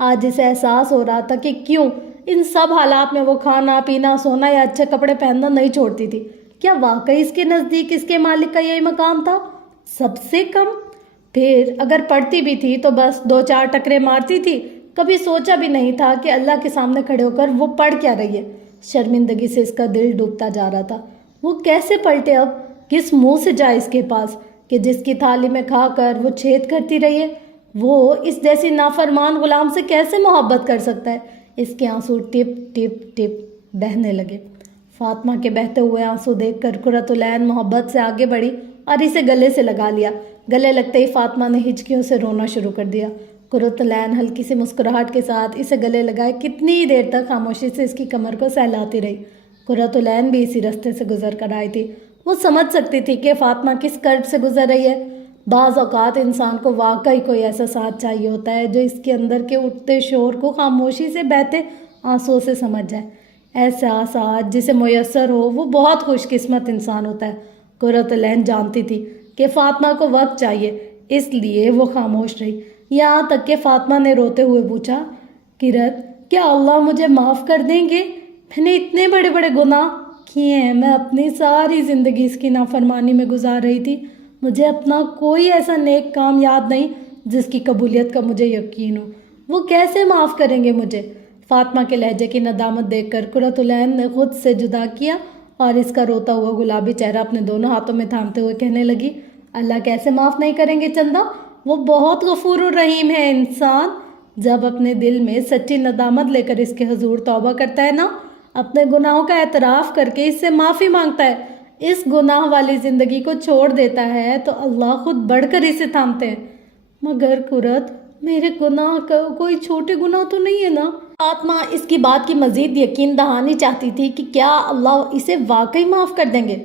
آج اسے احساس ہو رہا تھا کہ کیوں ان سب حالات میں وہ کھانا پینا سونا یا اچھے کپڑے پہننا نہیں چھوڑتی تھی۔ کیا واقعی اس کے نزدیک اس کے مالک کا یہی مقام تھا، سب سے کم؟ پھر اگر پڑھتی بھی تھی تو بس 2-4 ٹکرے مارتی تھی، کبھی سوچا بھی نہیں تھا کہ اللہ کے سامنے کھڑے ہو کر وہ پڑھ کیا رہی ہے۔ شرمندگی سے اس کا دل ڈوبتا جا رہا تھا۔ وہ کیسے پلٹے اب، کس منہ سے جائے اس کے پاس کہ جس کی تھالی میں کھا کر وہ چھید کرتی رہی ہے، وہ اس جیسی نافرمان غلام سے کیسے محبت کر سکتا ہے؟ اس کے آنسو ٹپ ٹپ ٹپ بہنے لگے۔ فاطمہ کے بہتے ہوئے آنسو دیکھ کر قرۃ العین محبت سے آگے بڑھی اور اسے گلے سے لگا لیا۔ گلے لگتے ہی فاطمہ نے ہچکیوں سے رونا شروع کر دیا۔ قرۃ العین ہلکی سی مسکراہٹ کے ساتھ اسے گلے لگائے کتنی ہی دیر تک خاموشی سے اس کی کمر کو سہلاتی رہی۔ قرۃ العین بھی اسی راستے سے گزر کر آئی تھی۔ وہ سمجھ سکتی تھی کہ فاطمہ کس کرب سے گزر رہی ہے۔ بعض اوقات انسان کو واقعی کوئی ایسا ساتھ چاہیے ہوتا ہے جو اس کے اندر کے اٹھتے شور کو خاموشی سے بہتے آنسوؤں سے سمجھ جائے۔ ایسا ساتھ جسے میسر ہو وہ بہت خوش قسمت انسان ہوتا ہے۔ قرۃ العین جانتی تھی کہ فاطمہ کو وقت چاہیے، اس لیے وہ خاموش رہی، یہاں تک کہ فاطمہ نے روتے ہوئے پوچھا، قرۃ کیا اللہ مجھے معاف کر دیں گے؟ میں نے اتنے بڑے بڑے گناہ کیے ہیں، میں اپنی ساری زندگی اس کی نافرمانی میں گزار رہی تھی، مجھے اپنا کوئی ایسا نیک کام یاد نہیں جس کی قبولیت کا مجھے یقین ہو، وہ کیسے معاف کریں گے مجھے؟ فاطمہ کے لہجے کی ندامت دیکھ کر قرۃ العین نے خود سے جدا کیا اور اس کا روتا ہوا گلابی چہرہ اپنے دونوں ہاتھوں میں تھامتے ہوئے کہنے لگی، اللہ کیسے معاف نہیں کریں گے چندہ، وہ بہت غفور الرحیم ہے۔ انسان جب اپنے دل میں سچی ندامت لے کر اس کے حضور توبہ کرتا ہے نا، اپنے گناہوں کا اعتراف کر کے اس سے معافی مانگتا ہے، اس گناہ والی زندگی کو چھوڑ دیتا ہے تو اللہ خود بڑھ کر اسے تھامتے ہیں۔ مگر قرۃ میرے گناہ کا کوئی چھوٹے گناہ تو نہیں ہے نا؟ فاطمہ اس کی بات کی مزید یقین دہانی چاہتی تھی کہ کیا اللہ اسے واقعی معاف کر دیں گے۔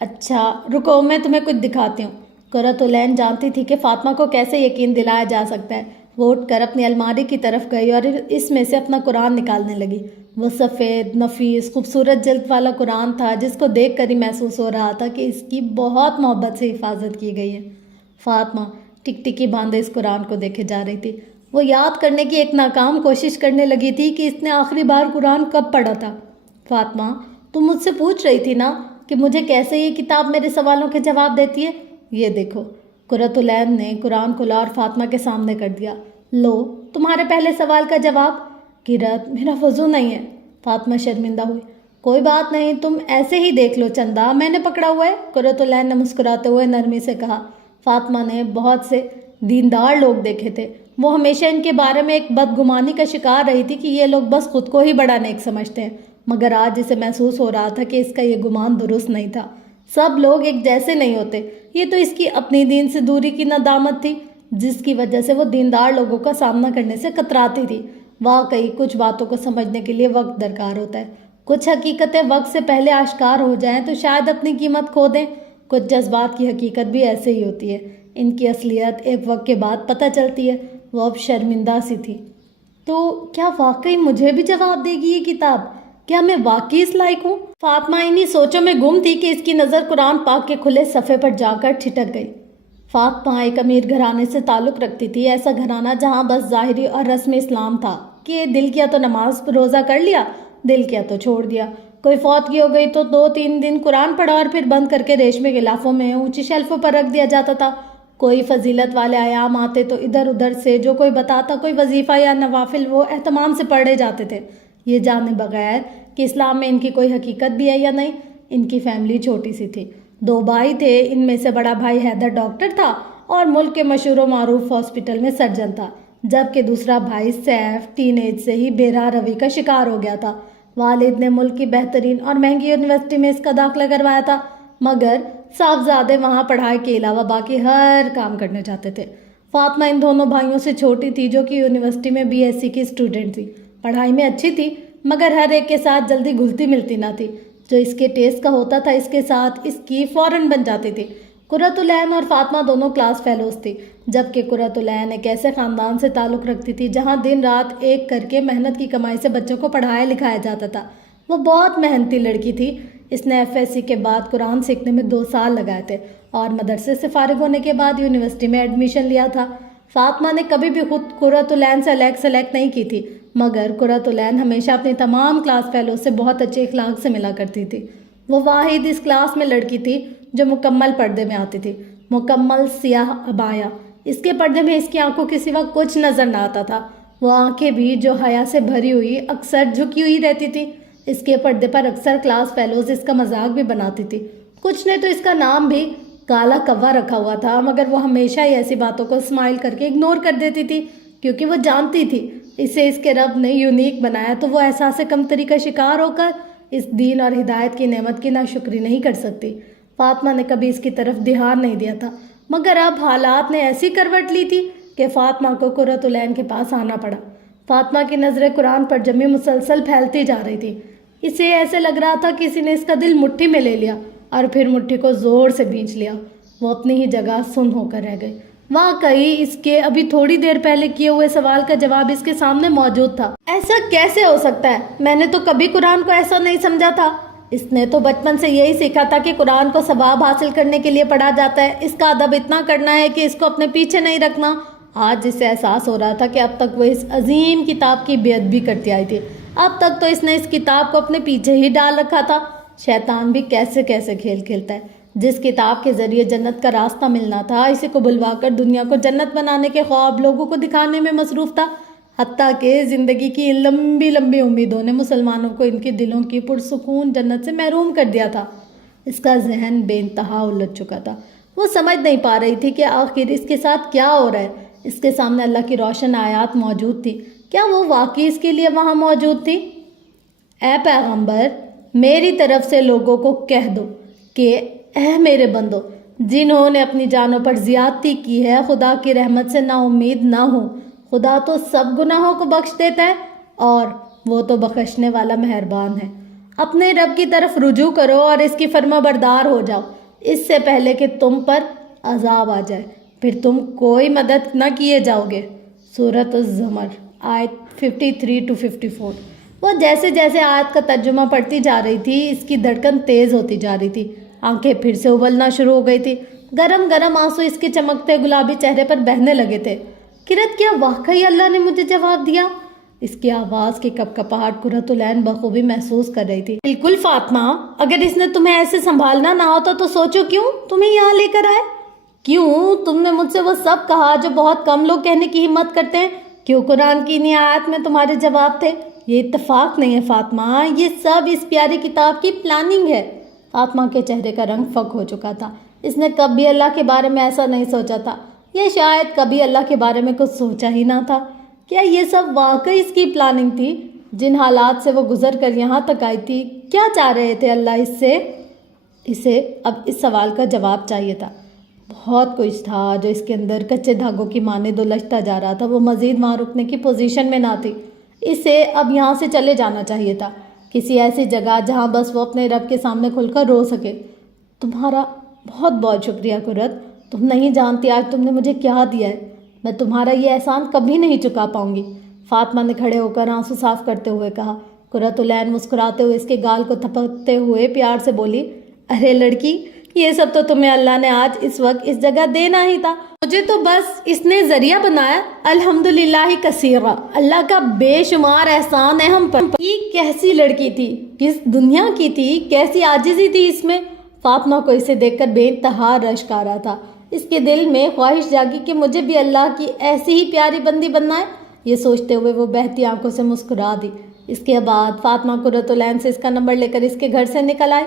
اچھا رکو میں تمہیں کچھ دکھاتی ہوں۔ قرۃ العین جانتی تھی کہ فاطمہ کو کیسے یقین دلایا جا سکتا ہے۔ وہ اٹھ کر اپنی الماری کی طرف گئی اور اس میں سے اپنا قرآن نکالنے لگی۔ وہ سفید نفیس خوبصورت جلد والا قرآن تھا جس کو دیکھ کر ہی محسوس ہو رہا تھا کہ اس کی بہت محبت سے حفاظت کی گئی ہے۔ فاطمہ ٹکٹکی باندھے اس قرآن کو دیکھے جا رہی تھی۔ وہ یاد کرنے کی ایک ناکام کوشش کرنے لگی تھی کہ اس نے آخری بار قرآن کب پڑھا تھا۔ فاطمہ تم مجھ سے پوچھ رہی تھی نا کہ مجھے کیسے یہ کتاب میرے سوالوں کے جواب دیتی ہے، یہ دیکھو۔ قرۃ العین نے قرآن کھولا اور فاطمہ کے سامنے کر دیا۔ لو تمہارے پہلے سوال کا جواب۔ قرۃ میرا وضو نہیں ہے۔ فاطمہ شرمندہ ہوئی۔ کوئی بات نہیں، تم ایسے ہی دیکھ لو چندہ، میں نے پکڑا ہوا ہے، قرۃ العین نے مسکراتے ہوئے نرمی سے کہا۔ فاطمہ نے بہت سے دیندار لوگ دیکھے تھے، وہ ہمیشہ ان کے بارے میں ایک بدگمانی کا شکار رہی تھی کہ یہ لوگ بس خود کو ہی بڑا نیک سمجھتے ہیں، مگر آج اسے محسوس ہو رہا تھا کہ اس کا یہ گمان درست نہیں تھا۔ سب لوگ ایک جیسے نہیں ہوتے۔ یہ تو اس کی اپنی دین سے دوری کی ندامت تھی جس کی وجہ سے وہ دیندار لوگوں کا سامنا کرنے سے کتراتی تھی۔ واقعی کچھ باتوں کو سمجھنے کے لیے وقت درکار ہوتا ہے، کچھ حقیقتیں وقت سے پہلے آشکار ہو جائیں تو شاید اپنی قیمت کھو دیں۔ کچھ جذبات کی حقیقت بھی ایسے ہی ہوتی ہے، ان کی اصلیت ایک وقت کے بعد پتہ چلتی ہے۔ وہ اب شرمندہ سی تھی۔ تو کیا واقعی مجھے بھی جواب دے گی یہ کتاب؟ کیا میں واقعی اس لائق ہوں؟ فاطمہ انہی سوچوں میں گم تھی کہ اس کی نظر قرآن پاک کے کھلے صفحے پر جا کر ٹھٹک گئی۔ فاطمہ ایک امیر گھرانے سے تعلق رکھتی تھی، ایسا گھرانہ جہاں بس ظاہری اور رسمی اسلام تھا کہ دل کیا تو نماز روزہ کر لیا، دل کیا تو چھوڑ دیا۔ کوئی فوتگی ہو گئی تو 2-3 دن قرآن پڑھا اور پھر بند کر کے ریشمے کے لافوں میں اونچی شیلفوں پر رکھ دیا جاتا تھا۔ کوئی فضیلت والے ایام آتے تو ادھر ادھر سے جو کوئی بتاتا کوئی وظیفہ یا نوافل وہ اہتمام سے پڑھے جاتے تھے، یہ جانے بغیر کہ اسلام میں ان کی کوئی حقیقت بھی ہے یا نہیں۔ ان کی فیملی چھوٹی سی تھی، 2 بھائی تھے، ان میں سے بڑا بھائی حیدر ڈاکٹر تھا اور ملک کے مشہور و معروف ہاسپٹل میں سرجن تھا، جبکہ دوسرا بھائی سیف ٹین ایج سے ہی بے راہ روی کا شکار ہو گیا تھا۔ والد نے ملک کی بہترین اور مہنگی یونیورسٹی میں اس کا داخلہ کروایا تھا، مگر صاحبزادے وہاں پڑھائی کے علاوہ باقی ہر کام کرنے جاتے تھے۔ فاطمہ ان دونوں بھائیوں سے چھوٹی تھی جو کہ یونیورسٹی میں BSc کی اسٹوڈنٹ تھی، پڑھائی میں اچھی تھی مگر ہر ایک کے ساتھ جلدی گھلتی ملتی نہ تھی، جو اس کے ٹیسٹ کا ہوتا تھا اس کے ساتھ اس کی فوراً بن جاتی تھی۔ قرۃ العین اور فاطمہ دونوں کلاس فیلوز تھی، جبکہ قرۃ العین ایک ایسے خاندان سے تعلق رکھتی تھی جہاں دن رات ایک کر کے محنت کی کمائی سے بچوں کو پڑھایا لکھایا جاتا تھا۔ وہ بہت محنتی لڑکی تھی۔ اس نے FSc کے بعد قرآن سیکھنے میں 2 سال لگائے تھے اور مدرسے سے فارغ ہونے کے بعد یونیورسٹی میں ایڈمیشن لیا تھا۔ فاطمہ نے کبھی بھی خود قرۃ العین سے سلیکٹ نہیں کی تھی، مگر قرۃ العین ہمیشہ اپنی تمام کلاس فیلو سے بہت اچھے اخلاق سے ملا کرتی تھی۔ وہ واحد اس کلاس میں لڑکی تھی جو مکمل پردے میں آتی تھی، مکمل سیاہ عبایا۔ اس کے پردے میں اس کی آنکھوں کے سوا کچھ نظر نہ آتا تھا۔ وہ آنکھیں بھی جو حیا سے بھری ہوئی اکثر جھکی ہوئی رہتی تھی۔ اس کے پردے پر اکثر کلاس فیلوز اس کا مذاق بھی بناتی تھی۔ کچھ نے تو اس کا نام بھی کالا کوا رکھا ہوا تھا، مگر وہ ہمیشہ ہی ایسی باتوں کو اسمائل کر کے اگنور کر دیتی تھی، کیونکہ وہ جانتی تھی اسے اس کے رب نے یونیک بنایا تو وہ احساس کمتری کا شکار ہو کر اس دین اور ہدایت کی نعمت کی ناشکری نہیں کر سکتی۔ فاطمہ نے کبھی اس کی طرف دھیان نہیں دیا تھا، مگر اب حالات نے ایسی کروٹ لی تھی کہ فاطمہ کو قرۃ العین کے پاس آنا پڑا۔ فاطمہ کی نظریں قرآن پر جمی مسلسل پھیلتی جا رہی تھی۔ اسے ایسے لگ رہا تھا کسی نے اس کا دل مٹھی میں لے لیا اور پھر مٹھی کو زور سے بھینچ لیا۔ وہ اپنی ہی جگہ سن ہو کر رہ گئی۔ واقعی اس کے ابھی تھوڑی دیر پہلے کیے ہوئے سوال کا جواب اس کے سامنے موجود تھا۔ ایسا کیسے ہو سکتا ہے؟ میں نے تو کبھی قرآن کو ایسا نہیں سمجھا تھا۔ اس نے تو بچپن سے یہی سیکھا تھا کہ قرآن کو ثواب حاصل کرنے کے لیے پڑھا جاتا ہے، اس کا ادب اتنا کرنا ہے کہ اس کو اپنے پیچھے نہیں رکھنا۔ آج اسے احساس ہو رہا تھا کہ اب تک وہ اس عظیم کتاب کی بے ادبی کرتی آئی تھی۔ اب تک تو اس نے اس کتاب کو اپنے پیچھے ہی ڈال رکھا تھا۔ شیطان بھی کیسے کیسے کھیل کھیلتا ہے۔ جس کتاب کے ذریعے جنت کا راستہ ملنا تھا، اسی کو بلوا کر دنیا کو جنت بنانے کے خواب لوگوں کو دکھانے میں مصروف تھا۔ حتیٰ کہ زندگی کی ان لمبی لمبی امیدوں نے مسلمانوں کو ان کے دلوں کی پرسکون جنت سے محروم کر دیا تھا۔ اس کا ذہن بے انتہا الجھ چکا تھا۔ وہ سمجھ نہیں پا رہی تھی کہ آخر اس کے ساتھ کیا ہو رہا ہے۔ اس کے سامنے اللہ کی روشن آیات موجود تھی، کیا وہ واقعی اس کے لیے وہاں موجود تھی؟ اے پیغمبر، میری طرف سے لوگوں کو کہہ دو کہ اے میرے بندو، جنہوں نے اپنی جانوں پر زیادتی کی ہے، خدا کی رحمت سے نا امید نہ ہو۔ خدا تو سب گناہوں کو بخش دیتا ہے اور وہ تو بخشنے والا مہربان ہے۔ اپنے رب کی طرف رجوع کرو اور اس کی فرما بردار ہو جاؤ، اس سے پہلے کہ تم پر عذاب آ جائے، پھر تم کوئی مدد نہ کیے جاؤ گے۔ سورۃ الزمر آیت 53-54۔ وہ جیسے جیسے آیت کا ترجمہ پڑھتی جا رہی تھی، اس کی دھڑکن تیز ہوتی جا رہی تھی، آنکھیں پھر سے ابلنا شروع ہو گئی تھی، گرم گرم آنسو اس کے چمکتے گلابی چہرے پر بہنے لگے تھے۔ قرۃ، کیا واقعی اللہ نے مجھے جواب دیا؟ اس کی آواز کی کپکپاہٹ قرۃ العین بخوبی محسوس کر رہی تھی۔ بالکل فاطمہ، اگر اس نے تمہیں ایسے سنبھالنا نہ ہوتا تو سوچو کیوں تمہیں یہاں لے کر آئے؟ کیوں تم نے مجھ سے وہ سب کہا جو بہت کم لوگ کہنے کی ہمت کرتے ہیں؟ کیوں قرآن کی انہی آیات میں تمہارے جواب تھے؟ یہ اتفاق نہیں ہے فاطمہ، یہ سب اس پیاری کتاب کی پلاننگ ہے۔ فاطمہ کے چہرے کا رنگ فک ہو چکا تھا۔ اس نے کبھی اللہ کے بارے میں ایسا نہیں سوچا تھا، یہ شاید کبھی اللہ کے بارے میں کچھ سوچا ہی نہ تھا۔ کیا یہ سب واقعی اس کی پلاننگ تھی؟ جن حالات سے وہ گزر کر یہاں تک آئی تھی، کیا چاہ رہے تھے اللہ اس سے؟ اسے اب اس سوال کا جواب چاہیے تھا۔ بہت کچھ تھا جو اس کے اندر کچے دھاگوں کی مانند الجھتا جا رہا تھا۔ وہ مزید وہاں رکنے کی پوزیشن میں نہ تھی۔ اسے اب یہاں سے چلے جانا چاہیے تھا، کسی ایسی جگہ جہاں بس وہ اپنے رب کے سامنے کھل کر رو سکے۔ تمہارا بہت بہت شکریہ قرۃ، تم نہیں جانتی آج تم نے مجھے کیا دیا ہے۔ میں تمہارا یہ احسان کبھی نہیں چکا پاؤں گی۔ فاطمہ نے کھڑے ہو کر آنسو صاف کرتے ہوئے کہا۔ قرۃ العین مسکراتے ہوئے اس کے گال کو تھپکتے ہوئے پیار سے بولی، ارے لڑکی، یہ سب تو تمہیں اللہ نے آج اس وقت اس جگہ دینا ہی تھا، مجھے تو بس اس نے ذریعہ بنایا۔ الحمدللہ کثیرا، اللہ کا بے شمار احسان ہے ہم پر۔ یہ کیسی لڑکی تھی، کس دنیا کی تھی، کیسی عاجزی تھی اس میں۔ فاطمہ کو اسے دیکھ کر بے انتہا رشک آ رہا تھا۔ اس کے دل میں خواہش جاگی کہ مجھے بھی اللہ کی ایسی ہی پیاری بندی بننا ہے۔ یہ سوچتے ہوئے وہ بہتی آنکھوں سے مسکرا دی۔ اس کے بعد فاطمہ قرۃ العین سے اس کا نمبر لے کر اس کے گھر سے نکل آئے۔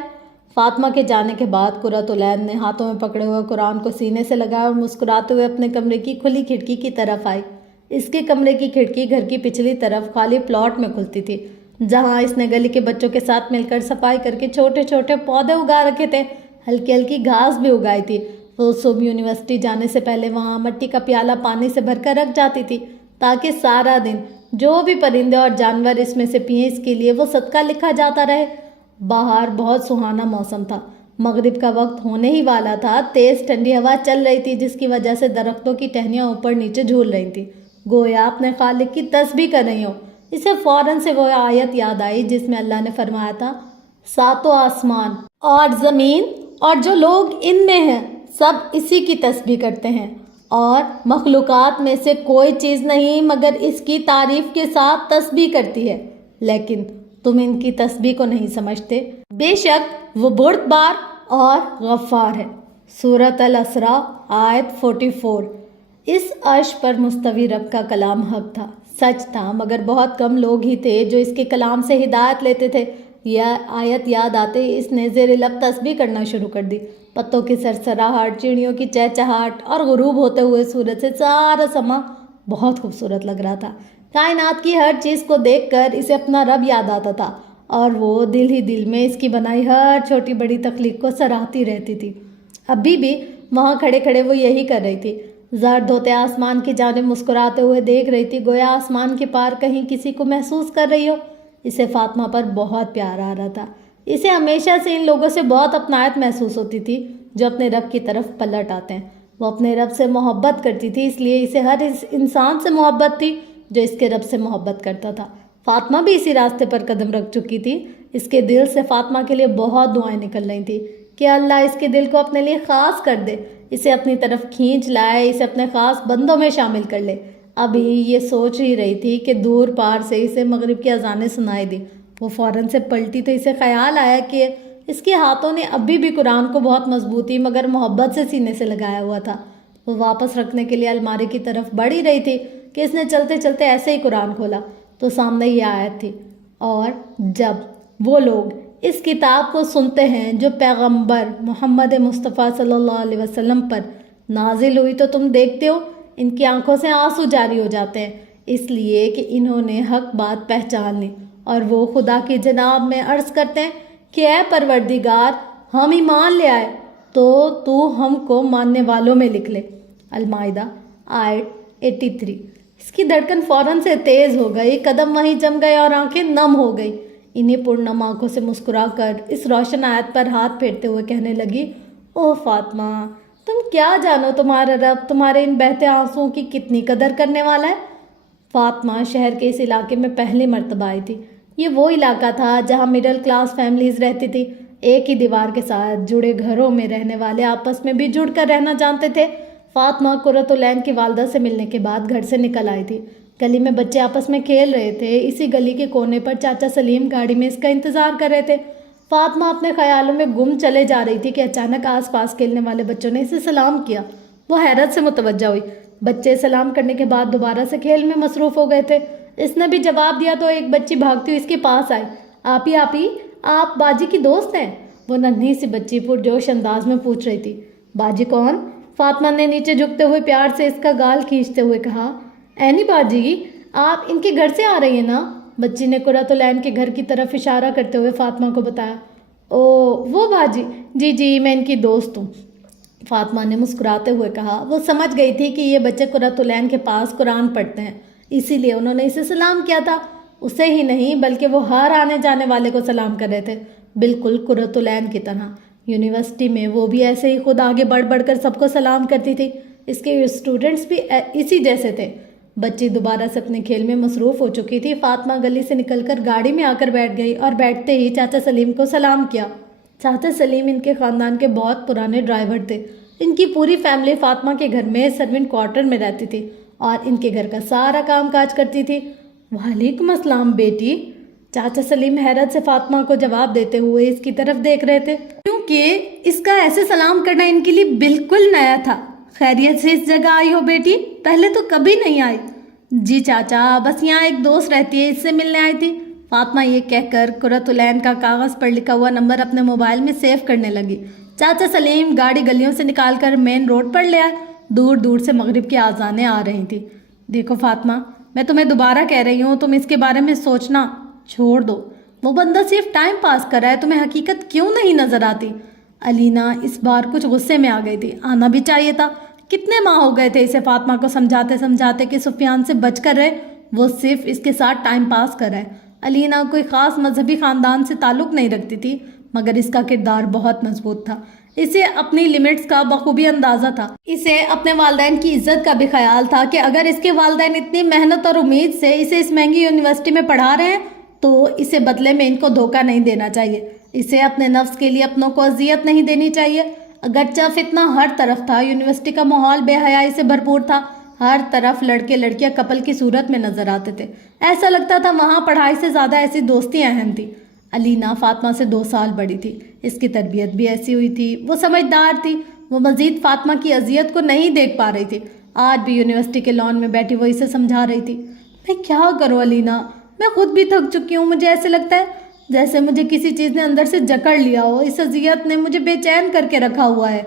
فاطمہ کے جانے کے بعد قرۃ العین نے ہاتھوں میں پکڑے ہوئے قرآن کو سینے سے لگایا اور مسکراتے ہوئے اپنے کمرے کی کھلی کھڑکی کی طرف آئی۔ اس کے کمرے کی کھڑکی گھر کی پچھلی طرف خالی پلاٹ میں کھلتی تھی، جہاں اس نے گلی کے بچوں کے ساتھ مل کر صفائی کر کے چھوٹے چھوٹے پودے اگا رکھے تھے، ہلکی ہلکی گھاس بھی اگائی تھی۔ وہ صبح یونیورسٹی جانے سے پہلے وہاں مٹی کا پیالہ پانی سے بھر کر رکھ جاتی تھی، تاکہ سارا دن جو بھی پرندے اور جانور اس میں سے پئیں اس کے لیے وہ صدقہ لکھا جاتا رہے۔ باہر بہت سہانا موسم تھا، مغرب کا وقت ہونے ہی والا تھا۔ تیز ٹھنڈی ہوا چل رہی تھی، جس کی وجہ سے درختوں کی ٹہنیاں اوپر نیچے جھول رہی تھیں، گویا اپنے خالق کی تسبیح کر رہی ہوں۔ اسے فوراً سے وہ آیت یاد آئی جس میں اللہ نے فرمایا تھا، ساتوں آسمان اور زمین اور جو لوگ ان میں ہیں سب اسی کی تسبیح کرتے ہیں۔ اور مخلوقات میں سے کوئی چیز نہیں مگر اس کی تعریف کے ساتھ تسبیح کرتی ہے، لیکن تم ان کی تسبیح کو نہیں سمجھتے۔ بے شک وہ بردبار اور غفار ہے۔ سورۃ الاسراء آیت 44۔ اس عرش پر مستوی رب کا کلام حق تھا، سچ تھا، مگر بہت کم لوگ ہی تھے جو اس کے کلام سے ہدایت لیتے تھے۔ یہ آیت یاد آتے ہی اس نے زیر لب تسبیح کرنا شروع کر دی۔ پتوں کی سرسراہٹ، چڑیوں کی چہچہاٹ اور غروب ہوتے ہوئے سورج سے سارا سما بہت خوبصورت لگ رہا تھا۔ کائنات کی ہر چیز کو دیکھ کر اسے اپنا رب یاد آتا تھا اور وہ دل ہی دل میں اس کی بنائی ہر چھوٹی بڑی تخلیق کو سراہتی رہتی تھی۔ ابھی بھی وہاں کھڑے کھڑے وہ یہی کر رہی تھی، زرد ہوتے آسمان کی جانب مسکراتے ہوئے دیکھ رہی تھی، گویا آسمان کے پار کہیں کسی کو محسوس کر رہی ہو۔ اسے فاطمہ پر بہت پیار آ رہا تھا۔ اسے ہمیشہ سے ان لوگوں سے بہت اپنائیت محسوس ہوتی تھی جو اپنے رب کی طرف پلٹ آتے ہیں۔ وہ اپنے رب سے محبت کرتی تھی، اس لیے اسے ہر انسان سے محبت تھی جو اس کے رب سے محبت کرتا تھا۔ فاطمہ بھی اسی راستے پر قدم رکھ چکی تھی۔ اس کے دل سے فاطمہ کے لیے بہت دعائیں نکل رہی تھیں کہ اللہ اس کے دل کو اپنے لیے خاص کر دے، اسے اپنی طرف کھینچ لائے، اسے اپنے خاص بندوں میں شامل کر لے۔ ابھی یہ سوچ ہی رہی تھی کہ دور پار سے اسے مغرب کی اذانیں سنائی دی۔ وہ فوراً سے پلٹی تو اسے خیال آیا کہ اس کے ہاتھوں نے ابھی بھی قرآن کو بہت مضبوطی مگر محبت سے سینے سے لگایا ہوا تھا۔ وہ واپس رکھنے کے لیے الماری کی طرف بڑھ ہی رہی تھی کہ اس نے چلتے چلتے ایسے ہی قرآن کھولا تو سامنے یہ آیت تھی، اور جب وہ لوگ اس کتاب کو سنتے ہیں جو پیغمبر محمد مصطفیٰ صلی اللہ علیہ وسلم پر نازل ہوئی تو تم دیکھتے ہو ان کی آنکھوں سے آنسو جاری ہو جاتے ہیں، اس لیے کہ انہوں نے حق بات پہچان لی، اور وہ خدا کی جناب میں عرض کرتے ہیں کہ اے پروردگار، ہم ایمان لے آئے تو ہم کو ماننے والوں میں لکھ لے۔ المائدہ آیت 83۔ اس کی دھڑکن فوراً سے تیز ہو گئی، قدم وہیں جم گئے اور آنکھیں نم ہو گئی۔ انہیں پرنم آنکھوں سے مسکرا کر اس روشن آیت پر ہاتھ پھیرتے ہوئے کہنے لگی، اوہ فاطمہ، تم کیا جانو تمہارا رب تمہارے ان بہتے آنسوؤں کی کتنی قدر کرنے والا ہے۔ فاطمہ شہر کے اس علاقے میں پہلی مرتبہ آئی تھی۔ یہ وہ علاقہ تھا جہاں مڈل کلاس فیملیز رہتی تھی، ایک ہی دیوار کے ساتھ جڑے گھروں میں رہنے والے آپس میں بھی جڑ کر رہنا جانتے تھے۔ فاطمہ قرۃ العین کی والدہ سے ملنے کے بعد گھر سے نکل آئی تھی۔ گلی میں بچے آپس میں کھیل رہے تھے۔ اسی گلی کے کونے پر چاچا سلیم گاڑی میں اس کا انتظار کر رہے تھے۔ فاطمہ اپنے خیالوں میں گم چلے جا رہی تھی کہ اچانک آس پاس کھیلنے والے بچوں نے اسے سلام کیا۔ وہ حیرت سے متوجہ ہوئی۔ بچے سلام کرنے کے بعد دوبارہ سے کھیل میں مصروف ہو گئے تھے۔ اس نے بھی جواب دیا تو ایک بچی بھاگتی ہوئی اس کے پاس آئی۔ آپی آپ باجی کی دوست ہیں؟ وہ ننھی سی بچی پرجوش انداز میں پوچھ رہی تھی۔ باجی کون؟ فاطمہ نے نیچے جھکتے ہوئے پیار سے اس کا گال کھینچتے ہوئے کہا، اینی باجی، آپ ان کے گھر سے آ رہی ہیں نا؟ بچی نے قرۃ العین کے گھر کی طرف اشارہ کرتے ہوئے فاطمہ کو بتایا۔ او وہ باجی، جی میں ان کی دوست ہوں، فاطمہ نے مسکراتے ہوئے کہا۔ وہ سمجھ گئی تھی کہ یہ بچے قرۃ العین کے پاس قرآن پڑھتے ہیں، اسی لیے انہوں نے اسے سلام کیا تھا۔ اسے ہی نہیں بلکہ وہ ہر آنے جانے والے کو سلام کر رہے تھے، بالکل قرۃ العین کی طرح۔ یونیورسٹی میں وہ بھی ایسے ہی خود آگے بڑھ بڑھ کر سب کو سلام کرتی تھی۔ اس کے اسٹوڈنٹس بھی اسی جیسے تھے۔ بچی دوبارہ سے اپنے کھیل میں مصروف ہو چکی تھی۔ فاطمہ گلی سے نکل کر گاڑی میں آ کر بیٹھ گئی اور بیٹھتے ہی چاچا سلیم کو سلام کیا۔ چاچا سلیم ان کے خاندان کے بہت پرانے ڈرائیور تھے۔ ان کی پوری فیملی فاطمہ کے گھر میں سرونٹ کوارٹر میں رہتی تھی اور ان کے گھر کا سارا کام کاج کرتی تھی۔ وعلیکم السلام بیٹی، چاچا سلیم حیرت سے فاطمہ کو جواب دیتے ہوئے اس کی طرف دیکھ رہے تھے، کیونکہ اس کا ایسے سلام کرنا ان کے لیے بالکل نیا تھا۔ خیریت سے اس جگہ آئی ہو بیٹی؟ پہلے تو کبھی نہیں آئی۔ جی چاچا، بس یہاں ایک دوست رہتی ہے، اس سے ملنے آئی تھی۔ فاطمہ یہ کہہ کر قرۃ العین کا کاغذ پر لکھا ہوا نمبر اپنے موبائل میں سیو کرنے لگی۔ چاچا سلیم گاڑی گلیوں سے نکال کر مین روڈ پر لے آئے۔ دور دور سے مغرب کی آذانیں آ رہی تھیں۔ دیکھو فاطمہ، میں تمہیں دوبارہ کہہ رہی ہوں، تم اس کے بارے میں سوچنا چھوڑ دو۔ وہ بندہ صرف ٹائم پاس کر رہا ہے، تمہیں حقیقت کیوں نہیں نظر آتی؟ علینا اس بار کچھ غصے میں آ گئی تھی۔ آنا بھی چاہیے تھا، کتنے ماہ ہو گئے تھے اسے فاطمہ کو سمجھاتے سمجھاتے کہ سفیان سے بچ کر رہے، وہ صرف اس کے ساتھ ٹائم پاس کر رہا ہے۔ علینا کوئی خاص مذہبی خاندان سے تعلق نہیں رکھتی تھی، مگر اس کا کردار بہت مضبوط تھا۔ اسے اپنی لیمٹس کا بخوبی اندازہ تھا۔ اسے اپنے والدین کی عزت کا بھی خیال تھا کہ اگر اس کے والدین اتنی محنت اور امید سے اسے اس مہنگی یونیورسٹی میں پڑھا رہے ہیں تو اسے بدلے میں ان کو دھوکہ نہیں دینا چاہیے۔ اسے اپنے نفس کے لیے اپنوں کو اذیت نہیں دینی چاہیے۔ اگرچہ فتنہ ہر طرف تھا، یونیورسٹی کا ماحول بے حیائی سے بھرپور تھا، ہر طرف لڑکے لڑکیاں کپل کی صورت میں نظر آتے تھے، ایسا لگتا تھا وہاں پڑھائی سے زیادہ ایسی دوستی اہم تھی۔ علینا فاطمہ سے 2 سال بڑی تھی، اس کی تربیت بھی ایسی ہوئی تھی، وہ سمجھدار تھی، وہ مزید فاطمہ کی اذیت کو نہیں دیکھ پا رہی تھی۔ آج بھی یونیورسٹی کے لان میں بیٹھی وہ اسے سمجھا رہی تھی، میں کیا کروں علینا، میں خود بھی تھک چکی ہوں، مجھے ایسے لگتا ہے جیسے مجھے کسی چیز نے اندر سے جکڑ لیا ہو، اس اذیت نے مجھے بے چین کر کے رکھا ہوا ہے۔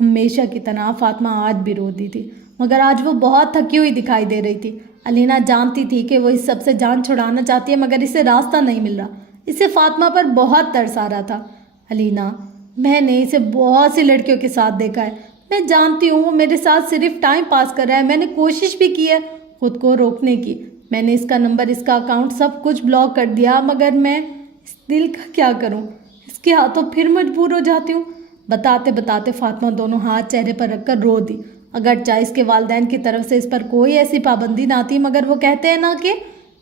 ہمیشہ کی طرح فاطمہ آج بھی روتی تھی، مگر آج وہ بہت تھکی ہوئی دکھائی دے رہی تھی۔ علینا جانتی تھی کہ وہ اس سب سے جان چھڑانا چاہتی ہے، مگر اسے راستہ نہیں مل رہا، اسے فاطمہ پر بہت ترس آ رہا تھا۔ علینا، میں نے اسے بہت سی لڑکیوں کے ساتھ دیکھا ہے، میں جانتی ہوں وہ میرے ساتھ صرف ٹائم پاس کر رہا ہے، میں نے کوشش بھی کی ہے خود کو روکنے کی، میں نے اس کا نمبر، اس کا اکاؤنٹ سب کچھ بلاک کر دیا، مگر میں اس دل کا کیا کروں، اس کے ہاتھوں پھر مجبور ہو جاتی ہوں۔ بتاتے بتاتے فاطمہ دونوں ہاتھ چہرے پر رکھ کر رو دی۔ اگرچہ اس کے والدین کی طرف سے اس پر کوئی ایسی پابندی نہ تھی، مگر وہ کہتے ہیں نا کہ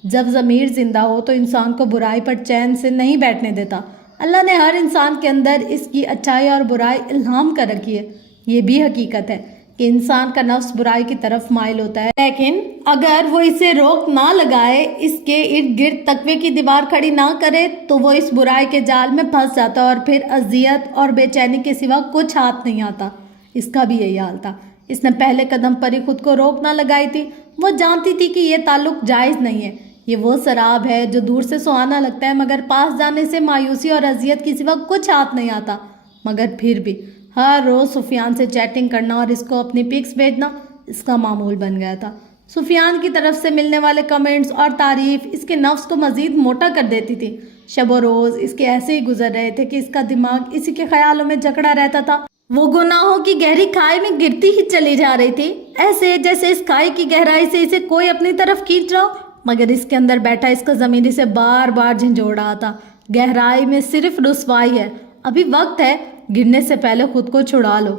جب ضمیر زندہ ہو تو انسان کو برائی پر چین سے نہیں بیٹھنے دیتا۔ اللہ نے ہر انسان کے اندر اس کی اچھائی اور برائی الہام کر رکھی ہے۔ یہ بھی حقیقت ہے کہ انسان کا نفس برائی کی طرف مائل ہوتا ہے، لیکن اگر وہ اسے روک نہ لگائے، اس کے ارد گرد تقوی کی دیوار کھڑی نہ کرے، تو وہ اس برائی کے جال میں پھنس جاتا اور پھر اذیت اور بے چینی کے سوا کچھ ہاتھ نہیں آتا۔ اس کا بھی یہی حال تھا، اس نے پہلے قدم پر ہی خود کو روک نہ لگائی تھی۔ وہ جانتی تھی کہ یہ تعلق جائز نہیں ہے، یہ وہ سراب ہے جو دور سے سہانا لگتا ہے، مگر پاس جانے سے مایوسی اور اذیت کے سوا کچھ ہاتھ نہیں آتا۔ مگر پھر بھی ہر روز سفیان سے چیٹنگ کرنا اور اس کو اپنی پکس بھیجنا اس کا معمول بن گیا تھا۔ سفیان کی طرف سے ملنے والے کمنٹس اور تعریف اس کے نفس کو مزید موٹا کر دیتی تھی۔ شب و روز اس کے ایسے ہی گزر رہے تھے کہ اس کا دماغ اسی کے خیالوں میں جکڑا رہتا تھا۔ وہ گناہوں کی گہری کھائی میں گرتی ہی چلی جا رہی تھی، ایسے جیسے اس کھائی کی گہرائی سے اسے کوئی اپنی طرف کھینچ رہا ہو، مگر اس کے اندر بیٹھا اس کا ضمیر اسے بار بار جھنجھوڑ رہا تھا۔ گہرائی میں صرف رسوائی ہے، ابھی وقت ہے، گرنے سے پہلے خود کو چھڑا لو۔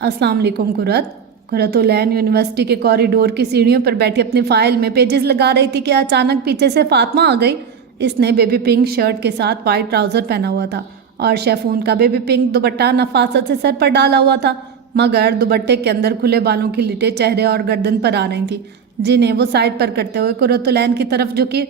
السلام علیکم قرۃ یونیورسٹی کے کوریڈور کی سیڑھیوں پر بیٹھی اپنی فائل میں پیجز لگا رہی تھی کہ اچانک پیچھے سے فاطمہ آ گئی۔ اس نے بیبی پنک شرٹ کے ساتھ وائٹ ٹراؤزر پہنا ہوا تھا اور شیفون کا بیبی پنک دوپٹہ نفاست سے سر پر ڈالا ہوا تھا، مگر دوپٹے کے اندر کھلے بالوں کی لٹیں چہرے اور گردن پر آ رہی تھیں، جنہیں وہ سائڈ پر کرتے ہوئے قرۃ کی طرف جھکی۔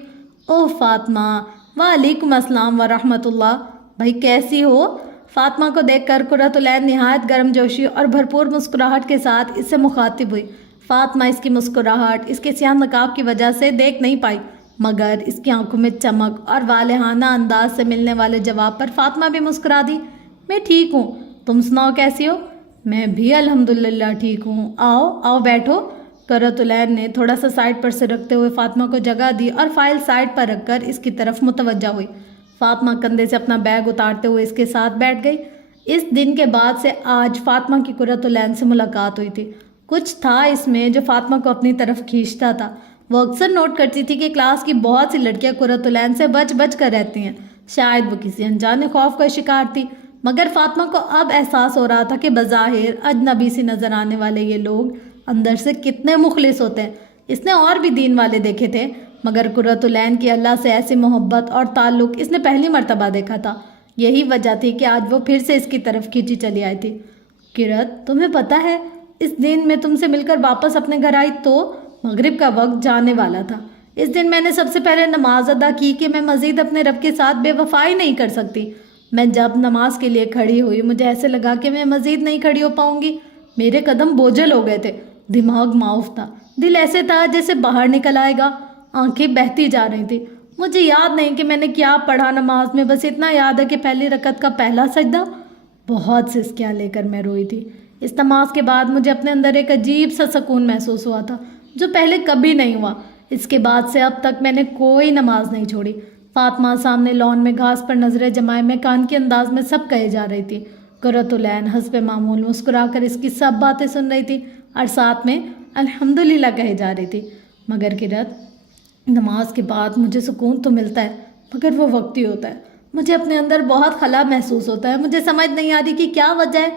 اوہ فاطمہ، وعلیکم السلام ورحمۃ اللہ، بھائی کیسی ہو؟ فاطمہ کو دیکھ کر قرۃ نہایت گرم جوشی اور بھرپور مسکراہٹ کے ساتھ اس سے مخاطب ہوئی۔ فاطمہ اس کی مسکراہٹ اس کے سیاہ نقاب کی وجہ سے دیکھ نہیں پائی، مگر اس کی آنکھوں میں چمک اور والہانہ انداز سے ملنے والے جواب پر فاطمہ بھی مسکرا دی۔ میں ٹھیک ہوں، تم سناؤ کیسی ہو؟ میں بھی الحمدللہ ٹھیک ہوں، آؤ بیٹھو۔ قرۃ نے تھوڑا سا سائڈ پر سے رکھتے ہوئے فاطمہ کو جگہ دی اور فائل سائڈ پر رکھ کر اس کی طرف متوجہ ہوئی۔ فاطمہ کندھے سے اپنا بیگ اتارتے ہوئے اس کے ساتھ بیٹھ گئی۔ اس دن کے بعد سے آج فاطمہ کی قرۃ سے ملاقات ہوئی تھی۔ کچھ تھا اس میں جو فاطمہ کو اپنی طرف کھینچتا تھا۔ وہ اکثر نوٹ کرتی تھی کہ کلاس کی بہت سی لڑکیاں قرۃ سے بچ کر رہتی ہیں، شاید وہ کسی انجانے خوف کا شکار تھی، مگر فاطمہ کو اب احساس ہو رہا تھا کہ بظاہر اجنبی سی نظر آنے والے یہ لوگ اندر سے کتنے مخلص ہوتے ہیں۔ اس نے اور بھی دین والے دیکھے تھے، مگر قرۃ کی اللہ سے ایسی محبت اور تعلق اس نے پہلی مرتبہ دیکھا تھا۔ یہی وجہ تھی کہ آج وہ پھر سے اس کی طرف کھینچی چلی آئی تھی۔ قرۃ، تمہیں پتہ ہے اس دن میں تم سے مل کر واپس اپنے گھر آئی تو مغرب کا وقت جانے والا تھا۔ اس دن میں نے سب سے پہلے نماز ادا کی کہ میں مزید اپنے رب کے ساتھ بے وفائی نہیں کر سکتی۔ میں جب نماز کے لیے کھڑی ہوئی مجھے ایسے لگا کہ میں مزید نہیں کھڑی ہو پاؤں گی۔ میرے قدم بوجھل ہو گئے تھے، دماغ معاف تھا، دل ایسے تھا جیسے باہر نکل آئے گا، آنکھیں بہتی جا رہی تھی۔ مجھے یاد نہیں کہ میں نے کیا پڑھا نماز میں، بس اتنا یاد ہے کہ پہلی رکعت کا پہلا سجدہ۔ بہت سسکیاں لے کر میں روئی تھی۔ اس نماز کے بعد مجھے اپنے اندر ایک عجیب سا سکون محسوس ہوا تھا جو پہلے کبھی نہیں ہوا۔ اس کے بعد سے اب تک میں نے کوئی نماز نہیں چھوڑی۔ فاطمہ سامنے لان میں گھاس پر نظریں جمائے میں کان کے انداز میں سب کہے جا رہی تھی۔ قرۃ حسب معمول مسکرا کر اس کی سب باتیں سن رہی تھی اور ساتھ میں الحمدللہ کہے جا رہی تھی۔ مگر قرۃ، نماز کے بعد مجھے سکون تو ملتا ہے، مگر وہ وقتی ہوتا ہے۔ مجھے اپنے اندر بہت خلا محسوس ہوتا ہے، مجھے سمجھ نہیں آ رہی کہ کیا وجہ ہے۔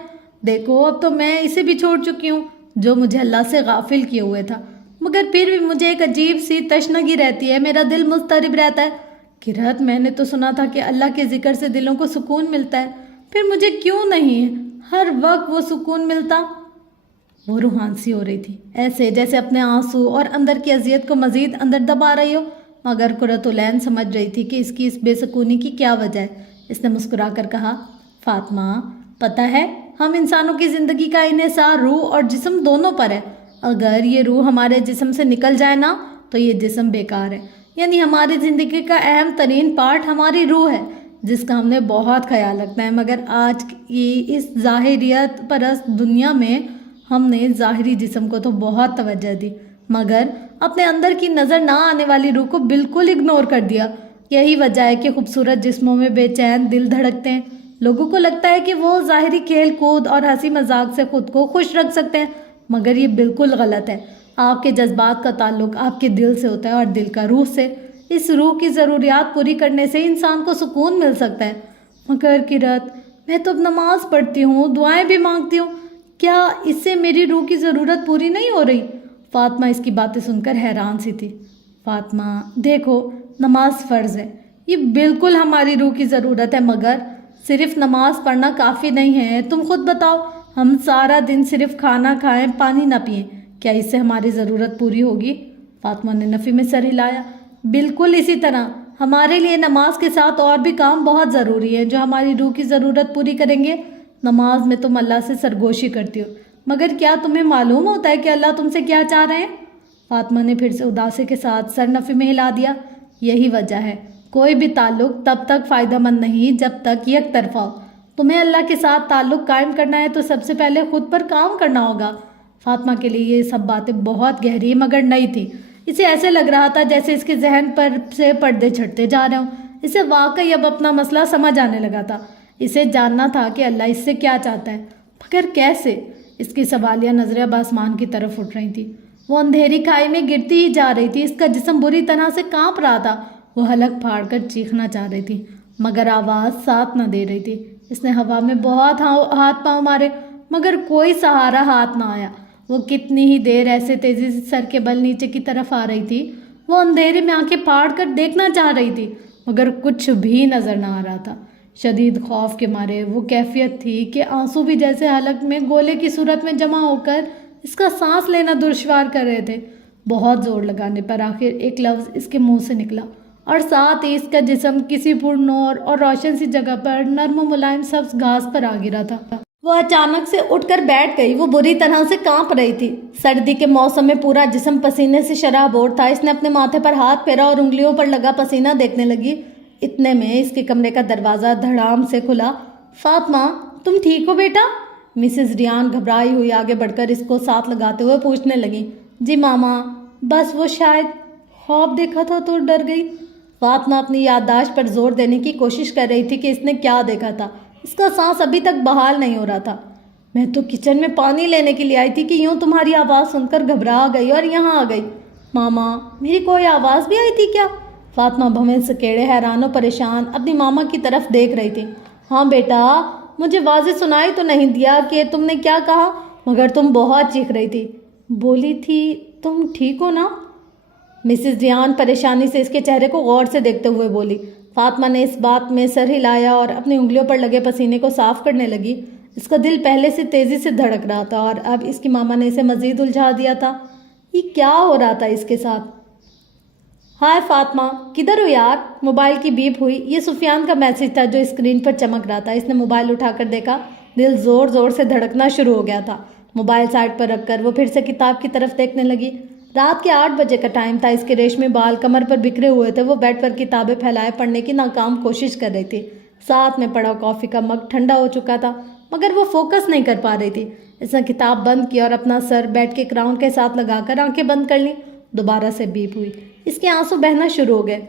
دیکھو اب تو میں اسے بھی چھوڑ چکی ہوں جو مجھے اللہ سے غافل کیے ہوئے تھا، مگر پھر بھی مجھے ایک عجیب سی تشنگی رہتی ہے، میرا دل مضطرب رہتا ہے۔ قرۃ، میں نے تو سنا تھا کہ اللہ کے ذکر سے دلوں کو سکون ملتا ہے، پھر مجھے کیوں نہیں ہے؟ ہر وقت وہ سکون ملتا۔ وہ روحان سی ہو رہی تھی، ایسے جیسے اپنے آنسو اور اندر کی اذیت کو مزید اندر دبا رہی ہو، مگر قرۃ العین سمجھ رہی تھی کہ اس کی اس بے سکونی کی کیا وجہ ہے۔ اس نے مسکرا کر کہا، فاطمہ پتہ ہے ہم انسانوں کی زندگی کا انحصار روح اور جسم دونوں پر ہے۔ اگر یہ روح ہمارے جسم سے نکل جائے نا تو یہ جسم بیکار ہے۔ یعنی ہماری زندگی کا اہم ترین پارٹ ہماری روح ہے، جس کا ہم نے بہت خیال رکھنا ہے، مگر آج کی اس ظاہریت پرست دنیا میں ہم نے ظاہری جسم کو تو بہت توجہ دی، مگر اپنے اندر کی نظر نہ آنے والی روح کو بالکل اگنور کر دیا۔ یہی وجہ ہے کہ خوبصورت جسموں میں بے چین دل دھڑکتے ہیں۔ لوگوں کو لگتا ہے کہ وہ ظاہری کھیل کود اور ہنسی مذاق سے خود کو خوش رکھ سکتے ہیں، مگر یہ بالکل غلط ہے۔ آپ کے جذبات کا تعلق آپ کے دل سے ہوتا ہے اور دل کا روح سے۔ اس روح کی ضروریات پوری کرنے سے انسان کو سکون مل سکتا ہے۔ مگر قرۃ، میں تو اب نماز پڑھتی ہوں، دعائیں بھی مانگتی ہوں، کیا اس سے میری روح کی ضرورت پوری نہیں ہو رہی؟ فاطمہ اس کی باتیں سن کر حیران سی تھی۔ فاطمہ دیکھو، نماز فرض ہے، یہ بالکل ہماری روح کی ضرورت ہے، مگر صرف نماز پڑھنا کافی نہیں ہے۔ تم خود بتاؤ، ہم سارا دن صرف کھانا کھائیں پانی نہ پئیں، کیا اس سے ہماری ضرورت پوری ہوگی؟ فاطمہ نے نفی میں سر ہلایا۔ بالکل اسی طرح ہمارے لیے نماز کے ساتھ اور بھی کام بہت ضروری ہیں جو ہماری روح کی ضرورت پوری کریں گے۔ نماز میں تم اللہ سے سرگوشی کرتی ہو، مگر کیا تمہیں معلوم ہوتا ہے کہ اللہ تم سے کیا چاہ رہے ہیں؟ فاطمہ نے پھر سے اداسی کے ساتھ سر نفی میں ہلا دیا۔ یہی وجہ ہے، کوئی بھی تعلق تب تک فائدہ مند نہیں جب تک یک طرفہ ہو۔ تمہیں اللہ کے ساتھ تعلق قائم کرنا ہے تو سب سے پہلے خود پر کام کرنا ہوگا۔ فاطمہ کے لیے یہ سب باتیں بہت گہری مگر نئی تھی۔ اسے ایسے لگ رہا تھا جیسے اس کے ذہن پر سے پردے چھٹتے جا رہے ہوں۔ اسے واقعی اب اپنا مسئلہ سمجھ آنے لگا تھا۔ اسے جاننا تھا کہ اللہ اس سے کیا چاہتا ہے، مگر کیسے؟ اس کی سوالیہ نظریں اب آسمان کی طرف اٹھ رہی تھیں۔ وہ اندھیری کھائی میں گرتی ہی جا رہی تھی۔ اس کا جسم بری طرح سے کانپ رہا تھا۔ وہ حلق پھاڑ کر چیخنا چاہ رہی تھی، مگر آواز ساتھ نہ دے رہی تھی۔ اس نے ہوا میں بہت ہاتھ پاؤں مارے، مگر کوئی سہارا ہاتھ نہ آیا۔ وہ کتنی ہی دیر ایسے تیزی سے سر کے بل نیچے کی طرف آ رہی تھی۔ وہ اندھیرے میں آنکھیں پھاڑ کر دیکھنا چاہ رہی تھی، مگر کچھ بھی نظر نہ آ رہا تھا۔ شدید خوف کے مارے وہ کیفیت تھی کہ آنسو بھی جیسے حلق میں گولے کی صورت میں جمع ہو کر اس کا سانس لینا دشوار کر رہے تھے۔ بہت زور لگانے پر آخر ایک لفظ اس کے منہ سے نکلا، اور ساتھ ہی اس کا جسم کسی پرنور اور روشن سی جگہ پر نرم و ملائم سبز گھاس پر آ گرا تھا۔ وہ اچانک سے اٹھ کر بیٹھ گئی۔ وہ بری طرح سے کانپ رہی تھی۔ سردی کے موسم میں پورا جسم پسینے سے شرابور تھا۔ اس نے اپنے ماتھے پر ہاتھ پھیرا اور انگلیوں پر لگا پسینہ دیکھنے لگی۔ اتنے میں اس کے کمرے کا دروازہ دھڑام سے کھلا۔ فاطمہ، تم ٹھیک ہو بیٹا؟ مسز ریان گھبرائی ہوئی آگے بڑھ کر اس کو ساتھ لگاتے ہوئے پوچھنے لگیں۔ جی ماما، بس وہ شاید خواب دیکھا تھا تو ڈر گئی۔ فاطمہ اپنی یادداشت پر زور دینے کی کوشش کر رہی تھی کہ اس نے کیا دیکھا تھا۔ اس کا سانس ابھی تک بحال نہیں ہو رہا تھا۔ میں تو کچن میں پانی لینے کے لیے آئی تھی کہ یوں تمہاری آواز سن کر گھبرا گئی اور یہاں آ گئی۔ ماما، میری کوئی آواز بھی آئی تھی کیا؟ فاطمہ بھویں سکیڑے حیران و پریشان اپنی ماما کی طرف دیکھ رہی تھی۔ ہاں بیٹا، مجھے واضح سنائی تو نہیں دیا کہ تم نے کیا کہا، مگر تم بہت چیخ رہی تھی، بولی تھی تم ٹھیک ہو نا؟ مسز ریان پریشانی سے اس کے چہرے کو غور سے دیکھتے ہوئے بولی۔ فاطمہ نے اس بات میں سر ہلایا اور اپنی انگلیوں پر لگے پسینے کو صاف کرنے لگی۔ اس کا دل پہلے سے تیزی سے دھڑک رہا تھا اور اب اس کی ماما نے اسے مزید الجھا دیا تھا۔ یہ کیا ہو رہا تھا اس کے ساتھ؟ ہائے فاطمہ، کدھر ہو یار؟ موبائل کی بیپ ہوئی۔ یہ سفیان کا میسج تھا جو اسکرین پر چمک رہا تھا۔ اس نے موبائل اٹھا کر دیکھا۔ دل زور زور سے دھڑکنا شروع ہو گیا تھا۔ موبائل سائڈ پر رکھ کر وہ پھر سے کتاب کی طرف دیکھنے لگی۔ رات کے 8 بجے کا ٹائم تھا۔ اس کے ریشمی بال کمر پر بکھرے ہوئے تھے۔ وہ بیڈ پر کتابیں پھیلائے پڑھنے کی ناکام کوشش کر رہی تھی۔ ساتھ میں پڑا کافی کا مگ ٹھنڈا ہو چکا تھا، مگر وہ فوکس نہیں کر پا رہی تھی۔ اس نے کتاب بند کی اور اپنا سر بیڈ کے کراؤن کے ساتھ لگا کر آنکھیں بند کر لیں۔ دوبارہ سے بیپ ہوئی۔ اس کے آنسو بہنا شروع ہو گئے۔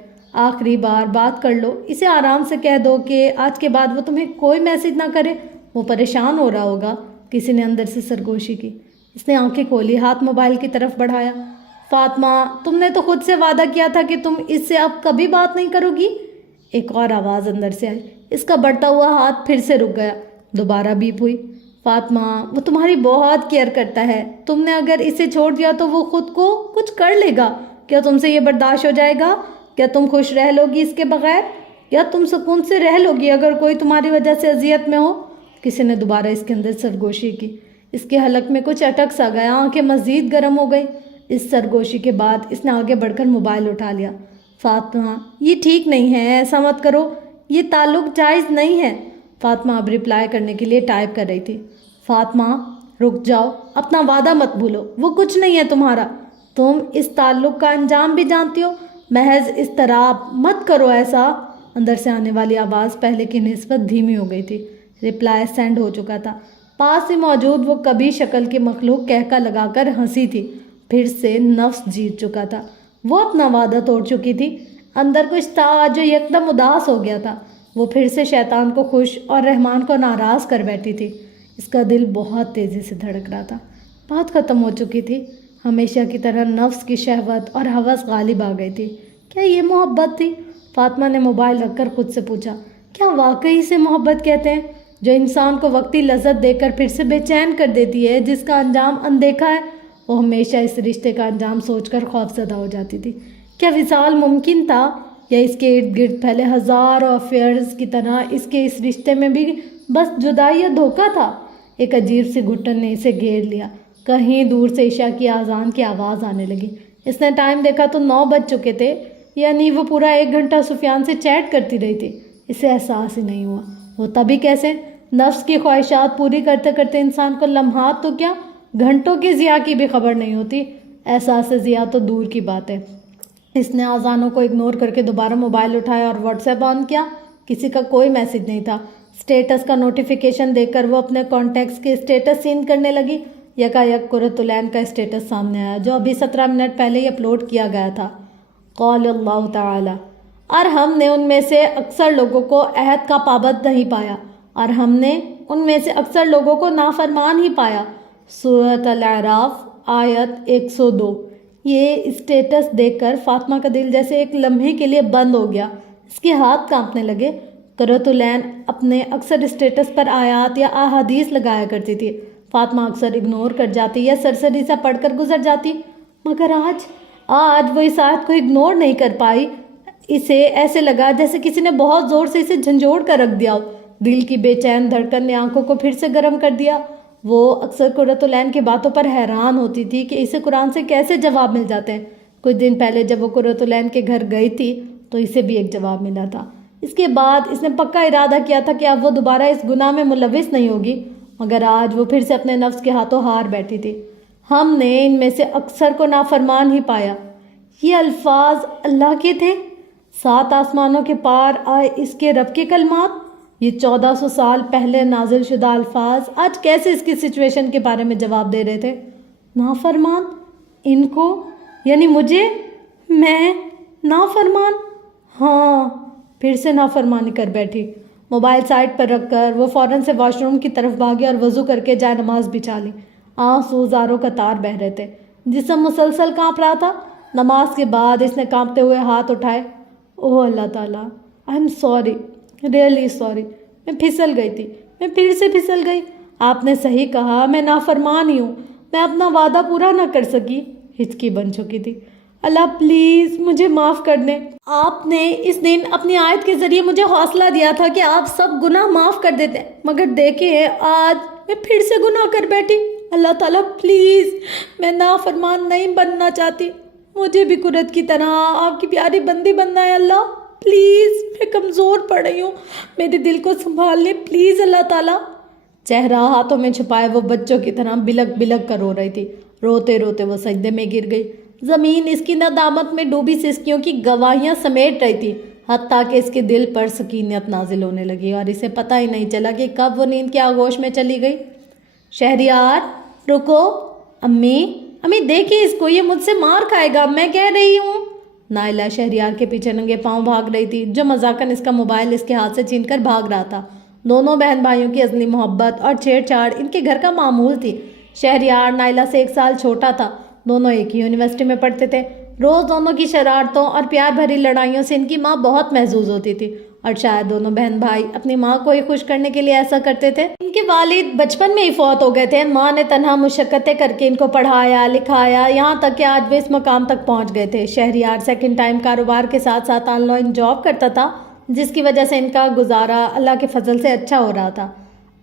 آخری بار بات کر لو، اسے آرام سے کہہ دو کہ آج کے بعد وہ تمہیں کوئی میسج نہ کرے، وہ پریشان ہو رہا ہوگا۔ کسی نے اندر سے سرگوشی کی۔ اس نے آنکھیں کھولی، ہاتھ موبائل کی طرف بڑھایا۔ فاطمہ، تم نے تو خود سے وعدہ کیا تھا کہ تم اس سے اب کبھی بات نہیں کرو گی۔ ایک اور آواز اندر سے آئی۔ اس کا بڑھتا ہوا ہاتھ پھر سے رک گیا۔ دوبارہ بیپ ہوئی۔ فاطمہ، وہ تمہاری بہت کیئر کرتا ہے، تم نے اگر اسے چھوڑ دیا تو وہ خود کو کچھ کر لے گا۔ کیا تم سے یہ برداشت ہو جائے گا؟ کیا تم خوش رہ لو گی اس کے بغیر؟ یا تم سکون سے رہ لو گی اگر کوئی تمہاری وجہ سے اذیت میں ہو؟ کسی نے دوبارہ اس کے اندر سرگوشی کی۔ اس کے حلق میں کچھ اٹک سا گیا، آنکھیں مزید گرم ہو گئی۔ اس سرگوشی کے بعد اس نے آگے بڑھ کر موبائل اٹھا لیا۔ فاطمہ، یہ ٹھیک نہیں ہے، ایسا مت کرو، یہ تعلق جائز نہیں ہے۔ فاطمہ اب رپلائی کرنے کے لیے ٹائپ کر رہی تھی۔ فاطمہ رک جاؤ، اپنا وعدہ مت بھولو، وہ کچھ نہیں ہے تمہارا، تم اس تعلق کا انجام بھی جانتی ہو، محض اضطراب، مت کرو ایسا۔ اندر سے آنے والی آواز پہلے کی نسبت دھیمی ہو گئی تھی۔ رپلائی سینڈ ہو چکا تھا۔ پاس ہی موجود وہ کبھی شکل کی مخلوق کہکا لگا کر ہنسی تھی۔ پھر سے نفس جیت چکا تھا، وہ اپنا وعدہ توڑ چکی تھی۔ اندر کچھ تھا جو یکدم اداس ہو گیا تھا۔ وہ پھر سے شیطان کو خوش اور رحمان کو ناراض کر بیٹھی تھی۔ اس کا دل بہت تیزی سے دھڑک رہا تھا، بہت ختم ہو چکی تھی۔ ہمیشہ کی طرح نفس کی شہوت اور ہوس غالب آ گئی تھی۔ کیا یہ محبت تھی؟ فاطمہ نے موبائل رکھ کر خود سے پوچھا، کیا واقعی اسے محبت کہتے ہیں، جو انسان کو وقتی لذت دے کر پھر سے بے چین کر دیتی ہے، جس کا انجام اندیکھا ہے؟ وہ ہمیشہ اس رشتے کا انجام سوچ کر خوفزدہ ہو جاتی تھی۔ کیا وصال ممکن تھا، یا اس کے ارد گرد پھیلے ہزاروں افیئرز کی طرح اس کے اس رشتے میں بھی بس جدائی یا دھوکہ تھا؟ ایک عجیب سی گھٹن نے اسے گھیر لیا۔ کہیں دور سے عشاء کی اذان کی آواز آنے لگی۔ اس نے ٹائم دیکھا تو 9 بج چکے تھے، یعنی وہ پورا 1 گھنٹہ سفیان سے چیٹ کرتی رہی تھی۔ اسے احساس ہی نہیں ہوا، ہوتا بھی کیسے؟ نفس کی خواہشات پوری کرتے کرتے انسان کو لمحات تو کیا گھنٹوں کی ضیاء کی بھی خبر نہیں ہوتی۔ احساس ضیاء تو دور کی بات ہے۔ اس نے اذانوں کو اگنور کر کے دوبارہ موبائل اٹھایا اور واٹس ایپ آن کیا۔ کسی کا کوئی میسج نہیں تھا۔ اسٹیٹس کا نوٹیفیکیشن دیکھ کر وہ اپنے کانٹیکٹس کے اسٹیٹس سین کرنے لگی۔ یکایک قرۃ العین کا اسٹیٹس سامنے آیا، جو ابھی 17 منٹ پہلے ہی اپلوڈ کیا گیا تھا۔ قول اللہ تعالی، اور ہم نے ان میں سے اکثر لوگوں کو عہد کا پابند نہیں پایا، اور ہم نے ان میں سے اکثر لوگوں کو نافرمان ہی پایا۔ سورۃ الاعراف آیت 102۔ یہ اسٹیٹس دیکھ کر فاطمہ کا دل جیسے ایک لمحے کے لیے بند ہو گیا۔ اس کے ہاتھ کانپنے لگے۔ قرۃ العین اپنے اکثر اسٹیٹس پر آیات یا احادیث لگایا کرتی تھی۔ فاطمہ اکثر اگنور کر جاتی یا سرسری سا پڑھ کر گزر جاتی، مگر آج وہ اس آیت کو اگنور نہیں کر پائی۔ اسے ایسے لگا جیسے کسی نے بہت زور سے اسے جھنجھوڑ کر رکھ دیا ہو۔ دل کی بے چین دھڑکن نے آنکھوں کو پھر سے گرم کر دیا۔ وہ اکثر قرۃ العین کی باتوں پر حیران ہوتی تھی کہ اسے قرآن سے کیسے جواب مل جاتے ہیں۔ کچھ دن پہلے جب وہ قرۃ العین کے گھر گئی تھی تو اسے بھی ایک جواب ملا تھا۔ اس کے بعد اس نے پکا ارادہ کیا تھا کہ اب وہ دوبارہ اس گناہ میں ملوث نہیں ہوگی، مگر آج وہ پھر سے اپنے نفس کے ہاتھوں ہار بیٹھی تھی۔ ہم نے ان میں سے اکثر کو نافرمان ہی پایا۔ یہ الفاظ اللہ کے تھے، 7 آسمانوں کے پار آئے اس کے رب کے کلمات۔ یہ 1400 سال پہلے نازل شدہ الفاظ آج کیسے اس کی سچویشن کے بارے میں جواب دے رہے تھے؟ نافرمان؟ ان کو؟ یعنی مجھے؟ میں نافرمان؟ ہاں، پھر سے نافرمانی کر بیٹھی۔ موبائل سائٹ پر رکھ کر وہ فوراً سے واش روم کی طرف بھاگی اور وضو کر کے جائے نماز بچھا لی۔ آنسو زاروں کا تار بہہ رہے تھے، جسم مسلسل کانپ رہا تھا۔ نماز کے بعد اس نے کانپتے ہوئے ہاتھ اٹھائے۔ اوہ اللہ تعالیٰ، I am sorry, really sorry, میں پھسل گئی تھی، میں پھر سے پھسل گئی۔ آپ نے صحیح کہا، میں نافرمان ہی ہوں، میں اپنا وعدہ پورا نہ کر سکی۔ ہچکی بن چکی تھی۔ اللہ پلیز مجھے معاف کر دیں۔ آپ نے اس دن اپنی آیت کے ذریعے مجھے حوصلہ دیا تھا کہ آپ سب گناہ معاف کر دیتے ہیں، مگر دیکھیں آج میں پھر سے گناہ کر بیٹھی۔ اللہ تعالیٰ پلیز، میں نافرمان نہیں بننا چاہتی، مجھے بھی قرۃ کی طرح آپ کی پیاری بندی بننا ہے۔ اللہ پلیز، میں کمزور پڑ رہی ہوں، میرے دل کو سنبھال لیں پلیز اللہ تعالیٰ۔ چہرہ ہاتھوں میں چھپائے وہ بچوں کی طرح بلک بلک کر رو رہی تھی۔ روتے روتے وہ سجدے میں گر گئی۔ زمین اس کی ندامت میں ڈوبی سسکیوں کی گواہیاں سمیٹ رہی تھی، حتیٰ کہ اس کے دل پر سکینت نازل ہونے لگی اور اسے پتہ ہی نہیں چلا کہ کب وہ نیند کے آغوش میں چلی گئی۔ شہریار رکو، امی دیکھیں اس کو، یہ مجھ سے مار کھائے گا، میں کہہ رہی ہوں۔ نائلہ شہریار کے پیچھے ننگے پاؤں بھاگ رہی تھی، جو مذاقن اس کا موبائل اس کے ہاتھ سے چھین کر بھاگ رہا تھا۔ دونوں بہن بھائیوں کی ازلی محبت اور چھیڑ چھاڑ ان کے گھر کا معمول تھی۔ شہریار نائلہ سے 1 سال چھوٹا تھا، دونوں ایک ہی یونیورسٹی میں پڑھتے تھے۔ روز دونوں کی شرارتوں اور پیار بھری لڑائیوں سے ان کی ماں بہت محظوظ ہوتی تھی، اور شاید دونوں بہن بھائی اپنی ماں کو ہی خوش کرنے کے لیے ایسا کرتے تھے۔ ان کے والد بچپن میں ہی فوت ہو گئے تھے۔ ماں نے تنہا مشقتیں کر کے ان کو پڑھایا لکھایا، یہاں تک کہ آج وہ اس مقام تک پہنچ گئے تھے۔ شہریار سیکنڈ ٹائم کاروبار کے ساتھ ساتھ آن لائن جاب کرتا تھا، جس کی وجہ سے ان کا گزارا اللہ کے فضل سے اچھا ہو رہا تھا۔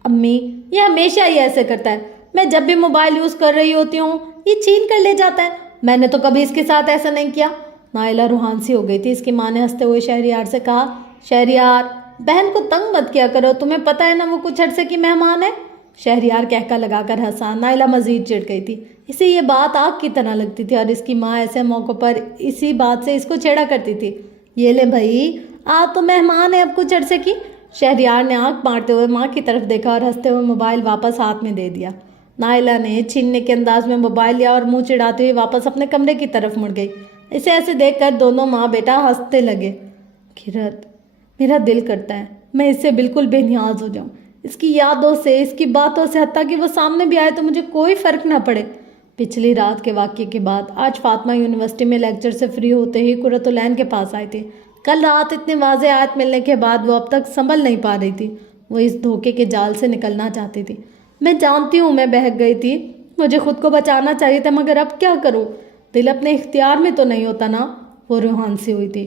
امی یہ ہمیشہ ہی ایسے کرتا ہے، میں جب بھی موبائل یوز کر رہی ہوتی ہوں یہ چھین کر لے جاتا ہے، میں نے تو کبھی اس کے ساتھ ایسا نہیں کیا۔ نائلہ روحان سی ہو گئی تھی۔ اس کی ماں نے ہنستے ہوئے شہریار سے کہا، شہریار بہن کو تنگ مت کیا کرو، تمہیں پتہ ہے نا وہ کچھ عرصے کی مہمان ہے۔ شہریار کہکا لگا کر ہنسا۔ نائلہ مزید چڑ گئی تھی، اسے یہ بات آگ کی طرح لگتی تھی اور اس کی ماں ایسے موقع پر اسی بات سے اس کو چھیڑا کرتی تھی۔ یہ لے بھائی آج تو مہمان ہے اب کچھ عرصے کی۔ شہریار نے آنکھ مارتے ہوئے ماں کی طرف دیکھا اور ہنستے ہوئے موبائل واپس ہاتھ میں دے دیا۔ نائلہ نے چھیننے کے انداز میں موبائل لیا اور منہ چڑھاتے ہوئے واپس اپنے کمرے کی طرف مڑ گئی۔ اسے ایسے دیکھ کر دونوں ماں بیٹا ہنستے لگے۔ کیرت میرا دل کرتا ہے میں اس سے بالکل بے نیاز ہو جاؤں، اس کی یادوں سے، اس کی باتوں سے، حتیٰ کہ وہ سامنے بھی آئے تو مجھے کوئی فرق نہ پڑے۔ پچھلی رات کے واقعے کے بعد آج فاطمہ یونیورسٹی میں لیکچر سے فری ہوتے ہی قرۃ العین کے پاس آئی تھی۔ کل رات اتنے واضح آیت ملنے کے بعد وہ اب تک سنبھل نہیں پا رہی تھی۔ وہ اس دھوکے کے جال سے نکلنا چاہتی تھی۔ میں جانتی ہوں میں بہک گئی تھی، مجھے خود کو بچانا چاہیے تھا، مگر اب کیا کروں؟ دل اپنے اختیار میں تو نہیں ہوتا نا۔ وہ روحان سی ہوئی تھی۔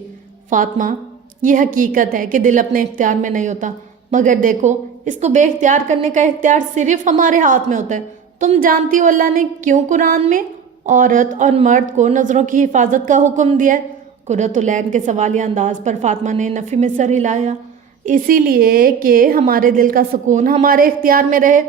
فاطمہ یہ حقیقت ہے کہ دل اپنے اختیار میں نہیں ہوتا، مگر دیکھو اس کو بے اختیار کرنے کا اختیار صرف ہمارے ہاتھ میں ہوتا ہے۔ تم جانتی ہو اللہ نے کیوں قرآن میں عورت اور مرد کو نظروں کی حفاظت کا حکم دیا ہے؟ قرۃ العین کے سوالیہ انداز پر فاطمہ نے نفی میں سر ہلایا۔ اسی لیے کہ ہمارے دل کا سکون ہمارے اختیار میں رہے۔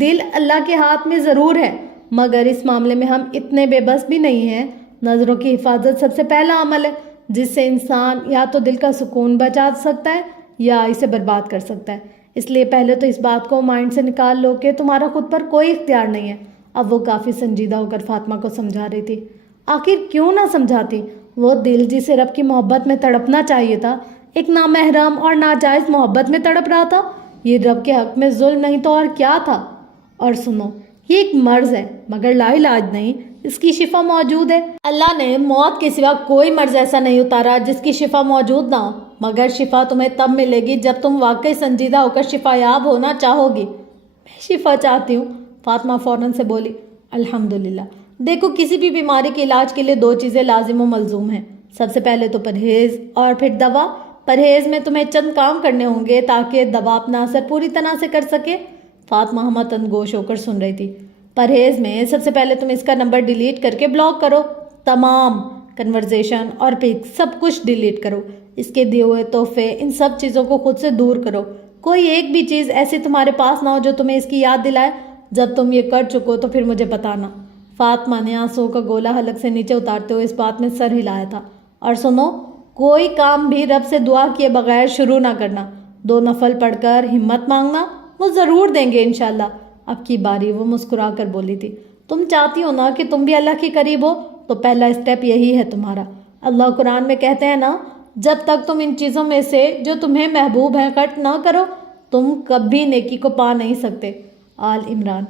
دل اللہ کے ہاتھ میں ضرور ہے، مگر اس معاملے میں ہم اتنے بے بس بھی نہیں ہیں۔ نظروں کی حفاظت سب سے پہلا عمل ہے جس سے انسان یا تو دل کا سکون بچا سکتا ہے یا اسے برباد کر سکتا ہے۔ اس لیے پہلے تو اس بات کو مائنڈ سے نکال لو کہ تمہارا خود پر کوئی اختیار نہیں ہے۔ اب وہ کافی سنجیدہ ہو کر فاطمہ کو سمجھا رہی تھی۔ آخر کیوں نہ سمجھاتی؟ وہ دل جسے رب کی محبت میں تڑپنا چاہیے تھا ایک نامحرم اور ناجائز محبت میں تڑپ رہا تھا۔ یہ رب کے حق میں ظلم نہیں تو اور کیا تھا؟ اور سنو یہ ایک مرض ہے مگر لا علاج نہیں، اس کی شفا موجود ہے۔ اللہ نے موت کے سوا کوئی مرض ایسا نہیں اتارا جس کی شفا موجود نہ ہو، مگر شفا تمہیں تب ملے گی جب تم واقعی سنجیدہ ہو کر شفا یاب ہونا چاہو گی۔ میں شفا چاہتی ہوں، فاطمہ فوراً سے بولی۔ الحمدللہ۔ دیکھو کسی بھی بیماری کے علاج کے لیے دو چیزیں لازم و ملزوم ہیں، سب سے پہلے تو پرہیز اور پھر دوا۔ پرہیز میں تمہیں چند کام کرنے ہوں گے تاکہ دوا اپنا اثر پوری طرح سے کر سکے۔ فاطمہ ہمت گوش ہو کر سن رہی تھی۔ پرہیز میں سب سے پہلے تم اس کا نمبر ڈیلیٹ کر کے بلاک کرو، تمام کنورزیشن اور پک سب کچھ ڈیلیٹ کرو۔ اس کے دیے ہوئے تحفے ان سب چیزوں کو خود سے دور کرو۔ کوئی ایک بھی چیز ایسی تمہارے پاس نہ ہو جو تمہیں اس کی یاد دلائے۔ جب تم یہ کر چکو تو پھر مجھے بتانا۔ فاطمہ نے آنسوؤں کا گولا حلق سے نیچے اتارتے ہوئے اس بات میں سر ہلایا تھا۔ اور سنو کوئی کام بھی رب سے دعا کیے بغیر شروع نہ کرنا۔ 2 نفل پڑھ کر ہمت مانگنا، وہ ضرور دیں گے انشاءاللہ۔ اب کی باری وہ مسکرا کر بولی تھی، تم چاہتی ہو نا کہ تم بھی اللہ کے قریب ہو تو پہلا اسٹیپ یہی ہے تمہارا۔ اللہ قرآن میں کہتے ہیں نا، جب تک تم ان چیزوں میں سے جو تمہیں محبوب ہیں خرچ نہ کرو تم کبھی نیکی کو پا نہیں سکتے۔ آل عمران۔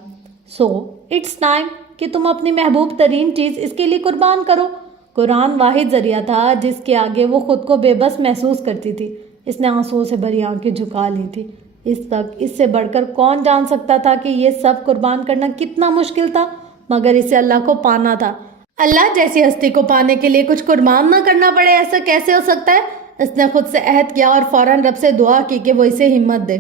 سو اٹس ٹائم کہ تم اپنی محبوب ترین چیز اس کے لیے قربان کرو۔ قرآن واحد ذریعہ تھا جس کے آگے وہ خود کو بے بس محسوس کرتی تھی۔ اس نے آنسوؤں سے بھری آنکھیں جھکا لی تھی۔ اس تک اس سے بڑھ کر کون جان سکتا تھا کہ یہ سب قربان کرنا کتنا مشکل تھا، مگر اسے اللہ کو پانا تھا۔ اللہ جیسی ہستی کو پانے کے لیے کچھ قربان نہ کرنا پڑے، ایسا کیسے ہو سکتا ہے؟ اس نے خود سے عہد کیا اور فوراً رب سے دعا کی کہ وہ اسے ہمت دے۔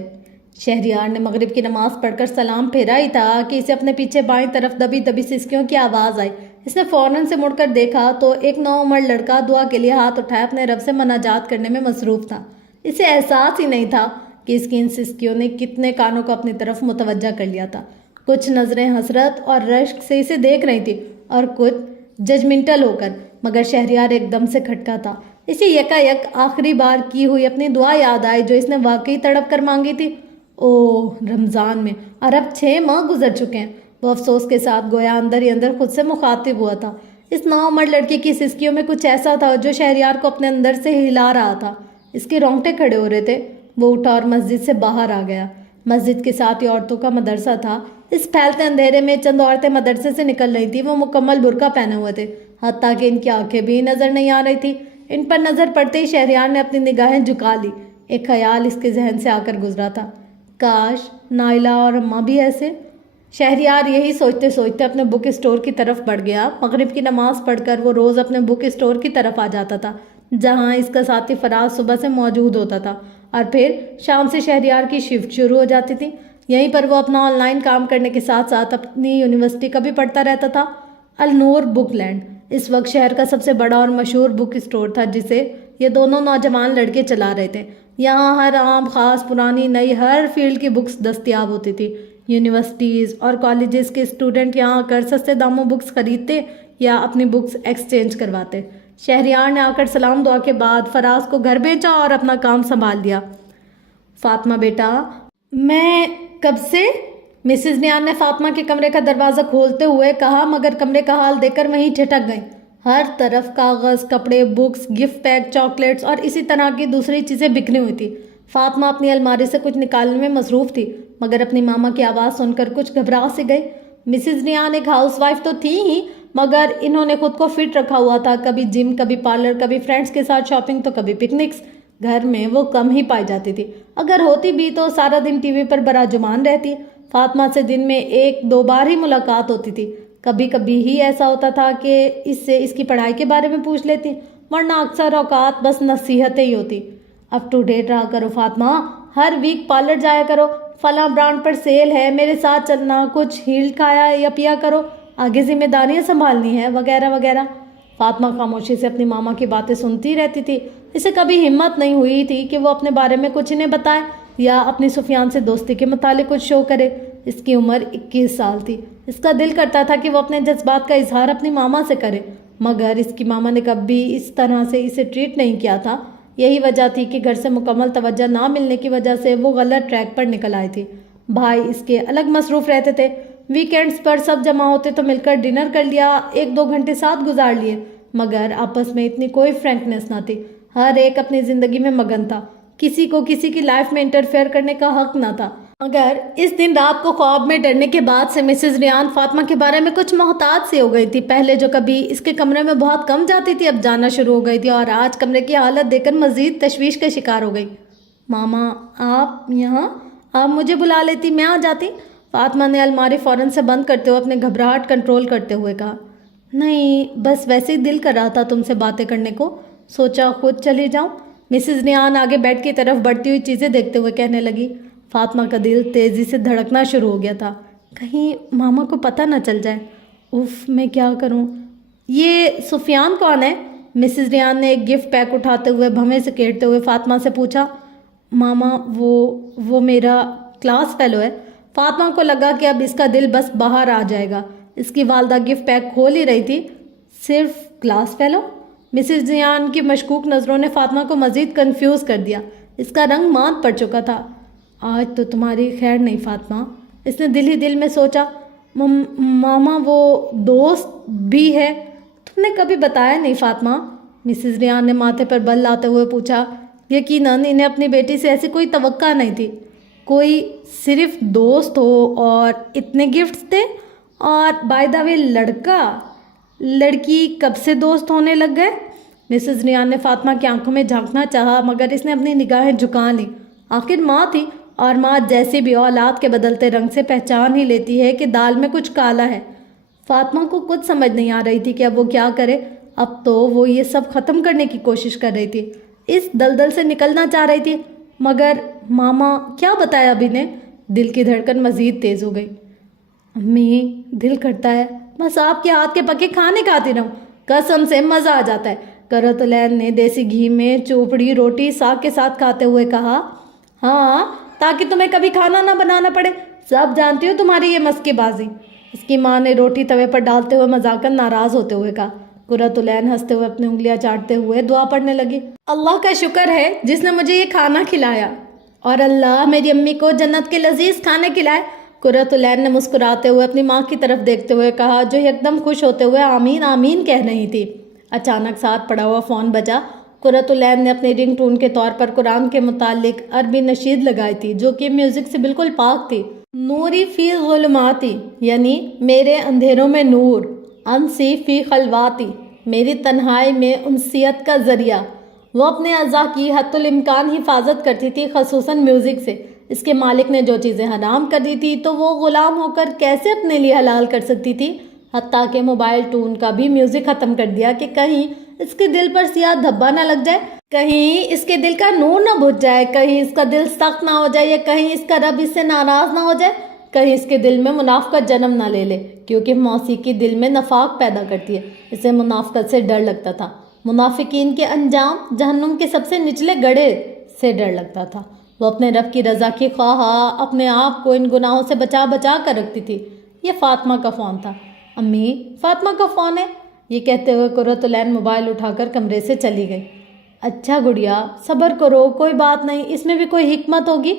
شہریار نے مغرب کی نماز پڑھ کر سلام پھیرا ہی تھا کہ اسے اپنے پیچھے بائیں طرف دبی دبی سسکیوں کی آواز آئی۔ اس نے فوراً سے مڑ کر دیکھا تو ایک نوعمر لڑکا دعا کے لیے ہاتھ اٹھائے اپنے رب سے مناجات کرنے میں مصروف تھا۔ اسے احساس ہی نہیں تھا کہ اس کی ان سسکیوں نے کتنے کانوں کو اپنی طرف متوجہ کر لیا تھا۔ کچھ نظریں حسرت اور رشک سے اسے دیکھ رہی تھی اور کچھ ججمنٹل ہو کر، مگر شہریار ایک دم سے کھٹکا تھا۔ اسے یکایک آخری بار کی ہوئی اپنی دعا یاد آئی جو اس نے واقعی تڑپ کر مانگی تھی۔ اوہ رمضان میں، اور اب 6 ماہ گزر چکے ہیں۔ وہ افسوس کے ساتھ گویا اندر ہی اندر خود سے مخاطب ہوا تھا۔ اس نوعمر لڑکی کی سسکیوں میں کچھ ایسا تھا جو شہریار کو اپنے اندر سے ہلا رہا تھا۔ اس کے رونگٹے کھڑے ہو رہے تھے۔ وہ اٹھا اور مسجد سے باہر آ گیا۔ مسجد کے ساتھ ہی عورتوں کا مدرسہ تھا۔ اس پھیلتے اندھیرے میں چند عورتیں مدرسے سے نکل رہی تھیں۔ وہ مکمل برقع پہنے ہوئے تھے، حتیٰ کہ ان کی آنکھیں بھی نظر نہیں آ رہی تھی۔ ان پر نظر پڑتے ہی شہریار نے اپنی نگاہیں جھکا لی۔ ایک خیال اس کے ذہن سے آ کر گزرا تھا، کاش نائلہ اور اماں بھی ایسے۔ شہریار یہی سوچتے سوچتے اپنے بک اسٹور کی طرف بڑھ گیا۔ مغرب کی نماز پڑھ کر وہ روز اپنے بک اسٹور کی طرف آ جاتا تھا جہاں اس کا ساتھی فراز صبح سے موجود ہوتا تھا، اور پھر شام سے شہریار کی شفٹ شروع ہو جاتی تھی۔ یہیں پر وہ اپنا آن لائن کام کرنے کے ساتھ ساتھ اپنی یونیورسٹی کا بھی پڑھتا رہتا تھا۔ النور بک لینڈ اس وقت شہر کا سب سے بڑا اور مشہور بک اسٹور تھا جسے یہ دونوں نوجوان لڑکے چلا رہے تھے۔ یہاں ہر عام، خاص، پرانی، نئی، ہر فیلڈ کی بکس دستیاب ہوتی تھی۔ یونیورسٹیز اور کالجز کے اسٹوڈنٹ یہاں آ کر سستے داموں بکس خریدتے یا اپنی بکس ایکسچینج کرواتے۔ شہریار نے آ کر سلام دعا کے بعد فراز کو گھر بھیجا اور اپنا کام سنبھال لیا۔ فاطمہ بیٹا، میں کب سے؟ مسز نیان نے فاطمہ کے کمرے کا دروازہ کھولتے ہوئے کہا، مگر کمرے کا حال دیکھ کر وہیں ٹھٹک گئیں۔ ہر طرف کاغذ، کپڑے، بکس، گفٹ پیک، چاکلیٹس اور اسی طرح کی دوسری چیزیں بکھری ہوئی تھی۔ فاطمہ اپنی الماری سے کچھ نکالنے میں مصروف تھی، مگر اپنی ماما کی آواز سن کر کچھ گھبرا سی گئی۔ مسز نیان ایک ہاؤس وائف تو تھی ہی، مگر انہوں نے خود کو فٹ رکھا ہوا تھا، کبھی جم، کبھی پارلر، کبھی فرینڈس کے ساتھ شاپنگ تو کبھی پکنکس۔ گھر میں وہ کم ہی پائی جاتی تھی، اگر ہوتی بھی تو سارا دن ٹی وی پر براجمان رہتی۔ فاطمہ سے دن میں 1-2 بار ہی ملاقات ہوتی تھی۔ کبھی کبھی ہی ایسا ہوتا تھا کہ اس سے اس کی پڑھائی کے بارے میں پوچھ لیتی، ورنہ اکثر اوقات بس نصیحتیں ہی ہوتی۔ اپ ٹو ڈیٹ رہا کرو فاطمہ، ہر ویک پارلر جایا کرو، فلاں برانڈ پر سیل ہے، میرے ساتھ چلنا، کچھ ہیل کھایا یا پیا کرو، آگے ذمہ داریاں سنبھالنی ہے، وغیرہ وغیرہ۔ فاطمہ خاموشی سے اپنی ماما کی باتیں سنتی رہتی تھی۔ اسے کبھی ہمت نہیں ہوئی تھی کہ وہ اپنے بارے میں کچھ انہیں بتائے یا اپنی سفیان سے دوستی کے متعلق کچھ شو کرے۔ اس کی عمر 21 سال تھی۔ اس کا دل کرتا تھا کہ وہ اپنے جذبات کا اظہار اپنی ماما سے کرے، مگر اس کی ماما نے کبھی اس طرح سے اسے ٹریٹ نہیں کیا تھا۔ یہی وجہ تھی کہ گھر سے مکمل توجہ نہ ملنے کی وجہ سے وہ غلط ٹریک پر نکل آئی تھی۔ بھائی اس کے الگ مصروف رہتے تھے۔ ویکینڈز پر سب جمع ہوتے تو مل کر ڈنر کر لیا، 1-2 گھنٹے ساتھ گزار لیے، مگر آپس میں اتنی کوئی فرینکنیس نہ تھی۔ ہر ایک اپنی زندگی میں مگن تھا، کسی کو کسی کی لائف میں انٹرفیئر کرنے کا حق نہ تھا۔ مگر اس دن رات کو خواب میں ڈرنے کے بعد سے مسز ریان فاطمہ کے بارے میں کچھ محتاط سی ہو گئی تھی۔ پہلے جو کبھی اس کے کمرے میں بہت کم جاتی تھی، اب جانا شروع ہو گئی تھی، اور آج کمرے کی حالت دیکھ کر مزید تشویش کا شکار ہو گئی۔ ماما آپ یہاں؟ آپ مجھے بلا لیتی، میں آ جاتی۔ فاطمہ نے الماری فوراً سے بند کرتے ہوئے اپنے گھبراہٹ کنٹرول کرتے ہوئے کہا۔ نہیں، بس ویسے ہی دل کر رہا تھا تم سے باتیں کرنے کو، سوچا خود چلی جاؤں۔ مسز نیان آگے بیڈ کی طرف بڑھتی ہوئی چیزیں دیکھتے ہوئے کہنے لگی۔ فاطمہ کا دل تیزی سے دھڑکنا شروع ہو گیا تھا، کہیں ماما کو پتہ نہ چل جائے۔ اف، میں کیا کروں؟ یہ سفیان کون ہے؟ مسز ریان نے ایک گفٹ پیک اٹھاتے ہوئے بھویں سے کیٹتے ہوئے فاطمہ سے پوچھا۔ ماما وہ میرا کلاس فیلو ہے۔ فاطمہ کو لگا کہ اب اس کا دل بس باہر آ جائے گا۔ اس کی والدہ گفٹ پیک کھول ہی رہی تھی۔ صرف کلاس فیلو؟ مسز ریان کی مشکوک نظروں نے فاطمہ کو مزید کنفیوز کر دیا۔ اس کا رنگ ماند پڑ چکا تھا۔ آج تو تمہاری خیر نہیں فاطمہ، اس نے دل ہی دل میں سوچا۔ ماما وہ دوست بھی ہے؟ تم نے کبھی بتایا نہیں فاطمہ، مسز ریان نے ماتھے پر بل لاتے ہوئے پوچھا۔ یقیناً انہیں اپنی بیٹی سے ایسی کوئی توقع نہیں تھی، کوئی صرف دوست ہو اور اتنے گفٹس تھے۔ اور بائی دا وے لڑکی کب سے دوست ہونے لگ گئے؟ مسز ریان نے فاطمہ کی آنکھوں میں جھانکنا چاہا، مگر اس نے اپنی نگاہیں جھکا لیں۔ آخر ماں تھی، اور ماں جیسی بھی اولاد کے بدلتے رنگ سے پہچان ہی لیتی ہے کہ دال میں کچھ کالا ہے۔ فاطمہ کو کچھ سمجھ نہیں آ رہی تھی کہ اب وہ کیا کرے۔ اب تو وہ یہ سب ختم کرنے کی کوشش کر رہی تھی، اس دلدل سے نکلنا چاہ رہی تھی، مگر ماما کیا بتایا ابھی نے؟ دل کی دھڑکن مزید تیز ہو گئی۔ امی، دل کرتا ہے بس آپ کے ہاتھ کے پکے کھانے کھاتی رہوں، قسم سے مزہ آ جاتا ہے، قرۃ العین نے دیسی گھی میں چوپڑی روٹی ساگ کے ساتھ کھاتے ہوئے کہا۔ ہاں، تاکہ تمہیں کبھی کھانا نہ بنانا پڑے، سب جانتی ہو تمہاری یہ مسکی بازی۔ اس کی ماں نے روٹی توے پر ڈالتے ہوئے مذاقاً ناراض ہوتے ہوئے کہا۔ قرۃ العین ہنستے ہوئے اپنی انگلیاں چاٹتے ہوئے دعا پڑھنے لگی۔ اللہ کا شکر ہے جس نے مجھے یہ کھانا کھلایا، اور اللہ میری امی کو جنت کے لذیذ کھانے کھلائے۔ قرۃ العین نے مسکراتے ہوئے اپنی ماں کی طرف دیکھتے ہوئے کہا، جو یکدم خوش ہوتے ہوئے آمین آمین کہہ رہی تھی۔ اچانک ساتھ پڑا ہوا فون بجا۔ قرۃ العین نے اپنی رنگ ٹون کے طور پر قرآن کے متعلق عربی نشید لگائی تھی، جو کہ میوزک سے بالکل پاک تھی۔ نوری فی ظلماتی، یعنی میرے اندھیروں میں نور، انسی فی خلواتی، میری تنہائی میں انسیت کا ذریعہ۔ وہ اپنے اعضاء کی حتی الامکان حفاظت کرتی تھی، خصوصاً میوزک سے۔ اس کے مالک نے جو چیزیں حرام کر دی تھی تو وہ غلام ہو کر کیسے اپنے لیے حلال کر سکتی تھی؟ حتیٰ کہ موبائل ٹون کا بھی میوزک ختم کر دیا کہ کہیں اس کے دل پر سیاہ دھبا نہ لگ جائے، کہیں اس کے دل کا نور نہ بجھ جائے، کہیں اس کا دل سخت نہ ہو جائے، یا کہیں اس کا رب اس سے ناراض نہ ہو جائے، کہیں اس کے دل میں منافقت جنم نہ لے لے، کیونکہ موسیقی دل میں نفاق پیدا کرتی ہے۔ اسے منافقت سے ڈر لگتا تھا، منافقین کے انجام جہنم کے سب سے نچلے گڑھے سے ڈر لگتا تھا۔ وہ اپنے رب کی رضا کی خواہاں اپنے آپ کو ان گناہوں سے بچا بچا کر رکھتی تھی۔ یہ فاطمہ کا فون تھا۔ امی، فاطمہ کا فون ہے، یہ کہتے ہوئے قرۃ العین موبائل اٹھا کر کمرے سے چلی گئی۔ اچھا گڑیا، صبر کرو، کوئی بات نہیں، اس میں بھی کوئی حکمت ہوگی۔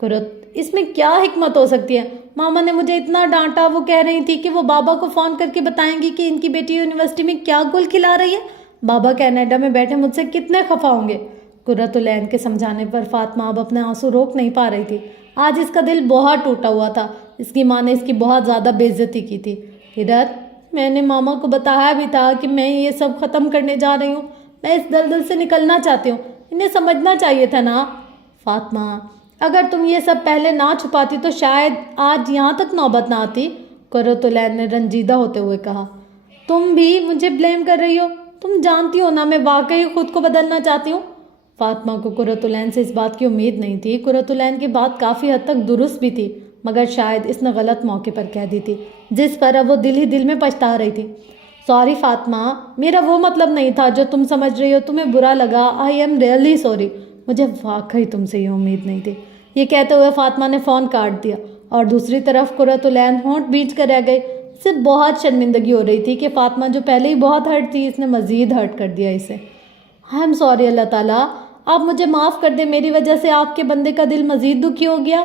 قرۃ: اس میں کیا حکمت ہو سکتی ہے؟ ماما نے مجھے اتنا ڈانٹا، وہ کہہ رہی تھی کہ وہ بابا کو فون کر کے بتائیں گی کہ ان کی بیٹی یونیورسٹی میں کیا گل کھلا رہی ہے۔ بابا کینیڈا میں بیٹھے مجھ سے کتنے خفا ہوں گے۔ قرۃ العین کے سمجھانے پر فاطمہ اب اپنے آنسو روک نہیں پا رہی تھی۔ آج اس کا دل بہت ٹوٹا ہوا تھا۔ اس کی ماں نے اس کی بہت زیادہ بے عزتی کی تھی۔ قرۃ: میں نے ماما کو بتایا بھی تھا کہ میں یہ سب ختم کرنے جا رہی ہوں، میں اس دلدل سے نکلنا چاہتی ہوں، انہیں سمجھنا چاہیے تھا نا۔ فاطمہ: اگر تم یہ سب پہلے نہ چھپاتی تو شاید آج یہاں تک نوبت نہ آتی۔ قرۃ العین نے رنجیدہ ہوتے ہوئے کہا۔ تم بھی مجھے بلیم کر رہی ہو، تم جانتی ہو نا میں واقعی خود کو بدلنا چاہتی ہوں۔ فاطمہ کو قرۃ العین سے اس بات کی امید نہیں تھی۔ قرۃ العین کی بات کافی حد تک درست بھی تھی، مگر شاید اس نے غلط موقع پر کہہ دی تھی، جس پر اب وہ دل ہی دل میں پچھتا رہی تھی۔ سوری فاطمہ، میرا وہ مطلب نہیں تھا جو تم سمجھ رہی ہو، تمہیں برا لگا، آئی ایم ریئلی سوری، مجھے واقعی تم سے یہ امید نہیں تھی۔ یہ کہتے ہوئے فاطمہ نے فون کاٹ دیا اور دوسری طرف قرۃ العین ہونٹ بیچ کر رہ گئی۔ اسے بہت شرمندگی ہو رہی تھی کہ فاطمہ جو پہلے ہی بہت ہرٹ تھی، اس نے مزید ہرٹ کر دیا اسے۔ آئی ایم سوری اللہ تعالیٰ، آپ مجھے معاف کر دیں، میری وجہ سے آپ کے بندے کا دل مزید دکھی ہو گیا۔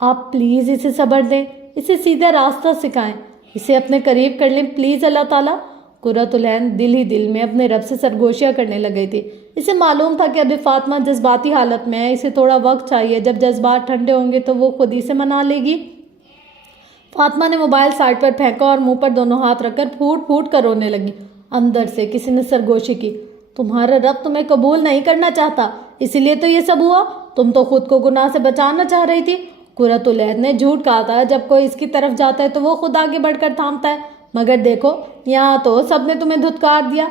آپ پلیز اسے صبر دیں، اسے سیدھا راستہ سکھائیں، اسے اپنے قریب کر لیں پلیز اللہ تعالیٰ۔ قرۃ العین دل ہی دل میں اپنے رب سے سرگوشیاں کرنے لگ گئی تھی۔ اسے معلوم تھا کہ ابھی فاطمہ جذباتی حالت میں ہے، اسے تھوڑا وقت چاہیے، جب جذبات ٹھنڈے ہوں گے تو وہ خود ہی سے منا لے گی۔ فاطمہ نے موبائل سائڈ پر پھینکا اور منہ پر دونوں ہاتھ رکھ کر پھوٹ پھوٹ کر رونے لگی۔ اندر سے کسی نے سرگوشی کی، تمہارا رب تمہیں قبول نہیں کرنا چاہتا، اسی لیے تو یہ سب ہوا، تم تو خود کو گناہ سے بچانا چاہ رہی تھی۔ قرۃ العین نے جھوٹ کہا تھا، جب کوئی اس کی طرف جاتا ہے تو وہ خود آگے بڑھ کر تھامتا ہے، مگر دیکھو یہاں تو سب نے تمہیں دھتکار دیا۔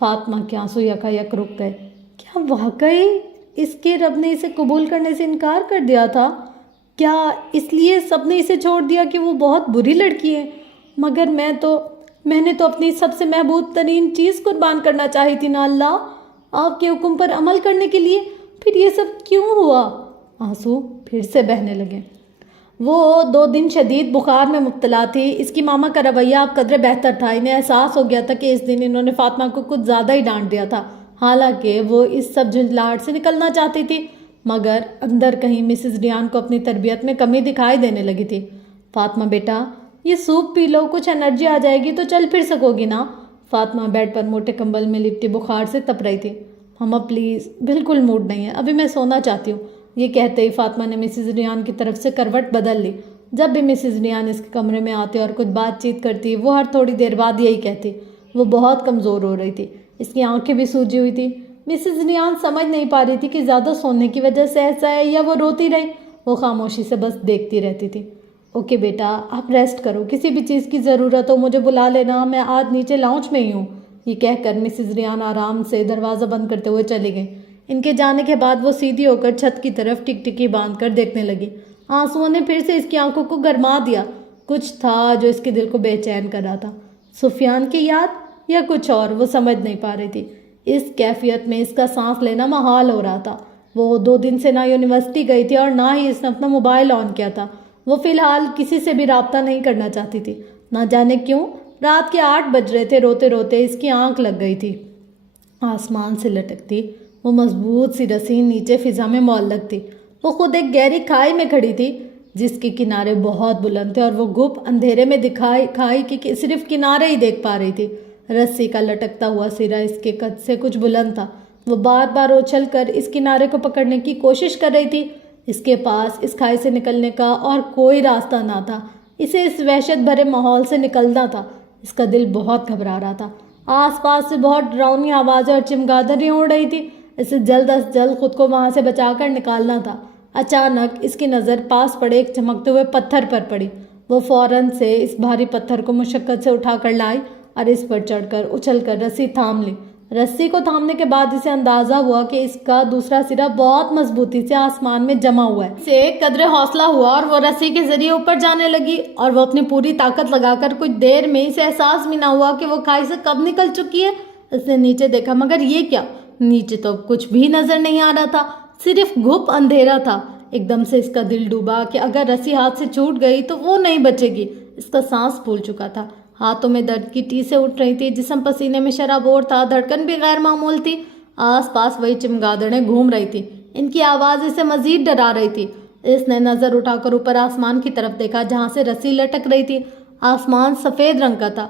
فاطمہ کے آنسو یکا یک رک گئے۔ کیا واقعی اس کے رب نے اسے قبول کرنے سے انکار کر دیا تھا؟ کیا اس لیے سب نے اسے چھوڑ دیا کہ وہ بہت بری لڑکی ہے؟ مگر میں نے تو اپنی سب سے محبوب ترین چیز قربان کرنا چاہی تھی نا اللہ، آپ کے حکم پر عمل کرنے کے لیے، پھر یہ سب کیوں ہوا؟ آنسو پھر سے بہنے لگے۔ وہ 2 دن شدید بخار میں مبتلا تھی۔ اس کی ماما کا رویہ اب قدرے بہتر تھا۔ انہیں احساس ہو گیا تھا کہ اس دن انہوں نے فاطمہ کو کچھ زیادہ ہی ڈانٹ دیا تھا، حالانکہ وہ اس سب جھنجھلاہٹ سے نکلنا چاہتی تھی، مگر اندر کہیں مسز ریان کو اپنی تربیت میں کمی دکھائی دینے لگی تھی۔ فاطمہ بیٹا، یہ سوپ پی لو، کچھ انرجی آ جائے گی تو چل پھر سکو گی نا۔ فاطمہ بیڈ پر موٹے کمبل میں لپٹی بخار سے تپ رہی تھی۔ ماما پلیز، بالکل موڈ نہیں ہے، ابھی میں سونا چاہتی ہوں۔ یہ کہتے ہی فاطمہ نے مسز ریان کی طرف سے کروٹ بدل لی۔ جب بھی مسز ریان اس کے کمرے میں آتے اور کچھ بات چیت کرتی، وہ ہر تھوڑی دیر بعد یہی کہتی۔ وہ بہت کمزور ہو رہی تھی، اس کی آنکھیں بھی سوجی ہوئی تھی۔ مسز ریان سمجھ نہیں پا رہی تھی کہ زیادہ سونے کی وجہ سے ایسا ہے یا وہ روتی رہی۔ وہ خاموشی سے بس دیکھتی رہتی تھی۔ اوکے بیٹا، آپ ریسٹ کرو، کسی بھی چیز کی ضرورت ہو مجھے بلا لینا، میں آج نیچے لاؤنج میں ہی ہوں۔ یہ کہہ کر مسز ریان آرام سے دروازہ بند کرتے ہوئے چلی گئی۔ ان کے جانے کے بعد وہ سیدھی ہو کر چھت کی طرف ٹکٹکی باندھ کر دیکھنے لگی۔ آنسوؤں نے پھر سے اس کی آنکھوں کو گرما دیا۔ کچھ تھا جو اس کے دل کو بے چین کر رہا تھا، سفیان کی یاد یا کچھ اور، وہ سمجھ نہیں پا رہی تھی۔ اس کیفیت میں اس کا سانس لینا محال ہو رہا تھا۔ وہ 2 دن سے نہ یونیورسٹی گئی تھی اور نہ ہی اس نے اپنا موبائل آن کیا تھا۔ وہ فی الحال کسی سے بھی رابطہ نہیں کرنا چاہتی تھی، نہ جانے کیوں۔ رات کے 8 بج رہے تھے، روتے روتے اس کی آنکھ لگ گئی تھی۔ آسمان سے لٹکتی وہ مضبوط سی رسی نیچے فضا میں معلق تھی۔ وہ خود ایک گہری کھائی میں کھڑی تھی جس کے کنارے بہت بلند تھے اور وہ گپ اندھیرے میں دکھائی کھائی کہ صرف کنارے ہی دیکھ پا رہی تھی۔ رسی کا لٹکتا ہوا سرا اس کے قد سے کچھ بلند تھا۔ وہ بار بار اچھل کر اس کنارے کو پکڑنے کی کوشش کر رہی تھی۔ اس کے پاس اس کھائی سے نکلنے کا اور کوئی راستہ نہ تھا۔ اسے اس وحشت بھرے ماحول سے نکلنا تھا۔ اس کا دل بہت گھبرا رہا تھا۔ آس پاس سے بہت ڈراؤنی آوازیں اور چمگادڑیں اڑ رہی تھی۔ اسے جلد از جلد خود کو وہاں سے بچا کر نکالنا تھا۔ اچانک اس کی نظر پاس پڑے ایک چمکتے ہوئے پتھر پر پڑی۔ وہ فوراً سے اس بھاری پتھر کو مشقت سے اٹھا کر لائی اور اس پر چڑھ کر اچھل کر رسی تھام لی۔ رسی کو تھامنے کے بعد اسے اندازہ ہوا کہ اس کا دوسرا سرا بہت مضبوطی سے آسمان میں جمع ہوا ہے. اسے قدر حوصلہ ہوا اور وہ رسی کے ذریعے اوپر جانے لگی اور وہ اپنی پوری طاقت لگا کر کچھ دیر میں اسے احساس بھی نہ ہوا کہ وہ کھائی سے کب نکل چکی ہے. اس نے نیچے دیکھا مگر یہ کیا؟ نیچے تو کچھ بھی نظر نہیں آ رہا تھا، صرف گھپ اندھیرا تھا. ایک دم سے اس کا دل ڈوبا کہ اگر رسی ہاتھ سے چھوٹ گئی تو وہ نہیں بچے گی. اس کا سانس پھول چکا تھا، ہاتھوں میں درد کی ٹیسیں اٹھ رہی تھی، جسم پسینے میں شرابور تھا، دھڑکن بھی غیر معمول تھی. آس پاس وہی چمگادڑیں گھوم رہی تھی، ان کی آواز اسے مزید ڈرا رہی تھی. اس نے نظر اٹھا کر اوپر آسمان کی طرف دیکھا جہاں سے رسی لٹک رہی تھی. آسمان سفید رنگ کا تھا،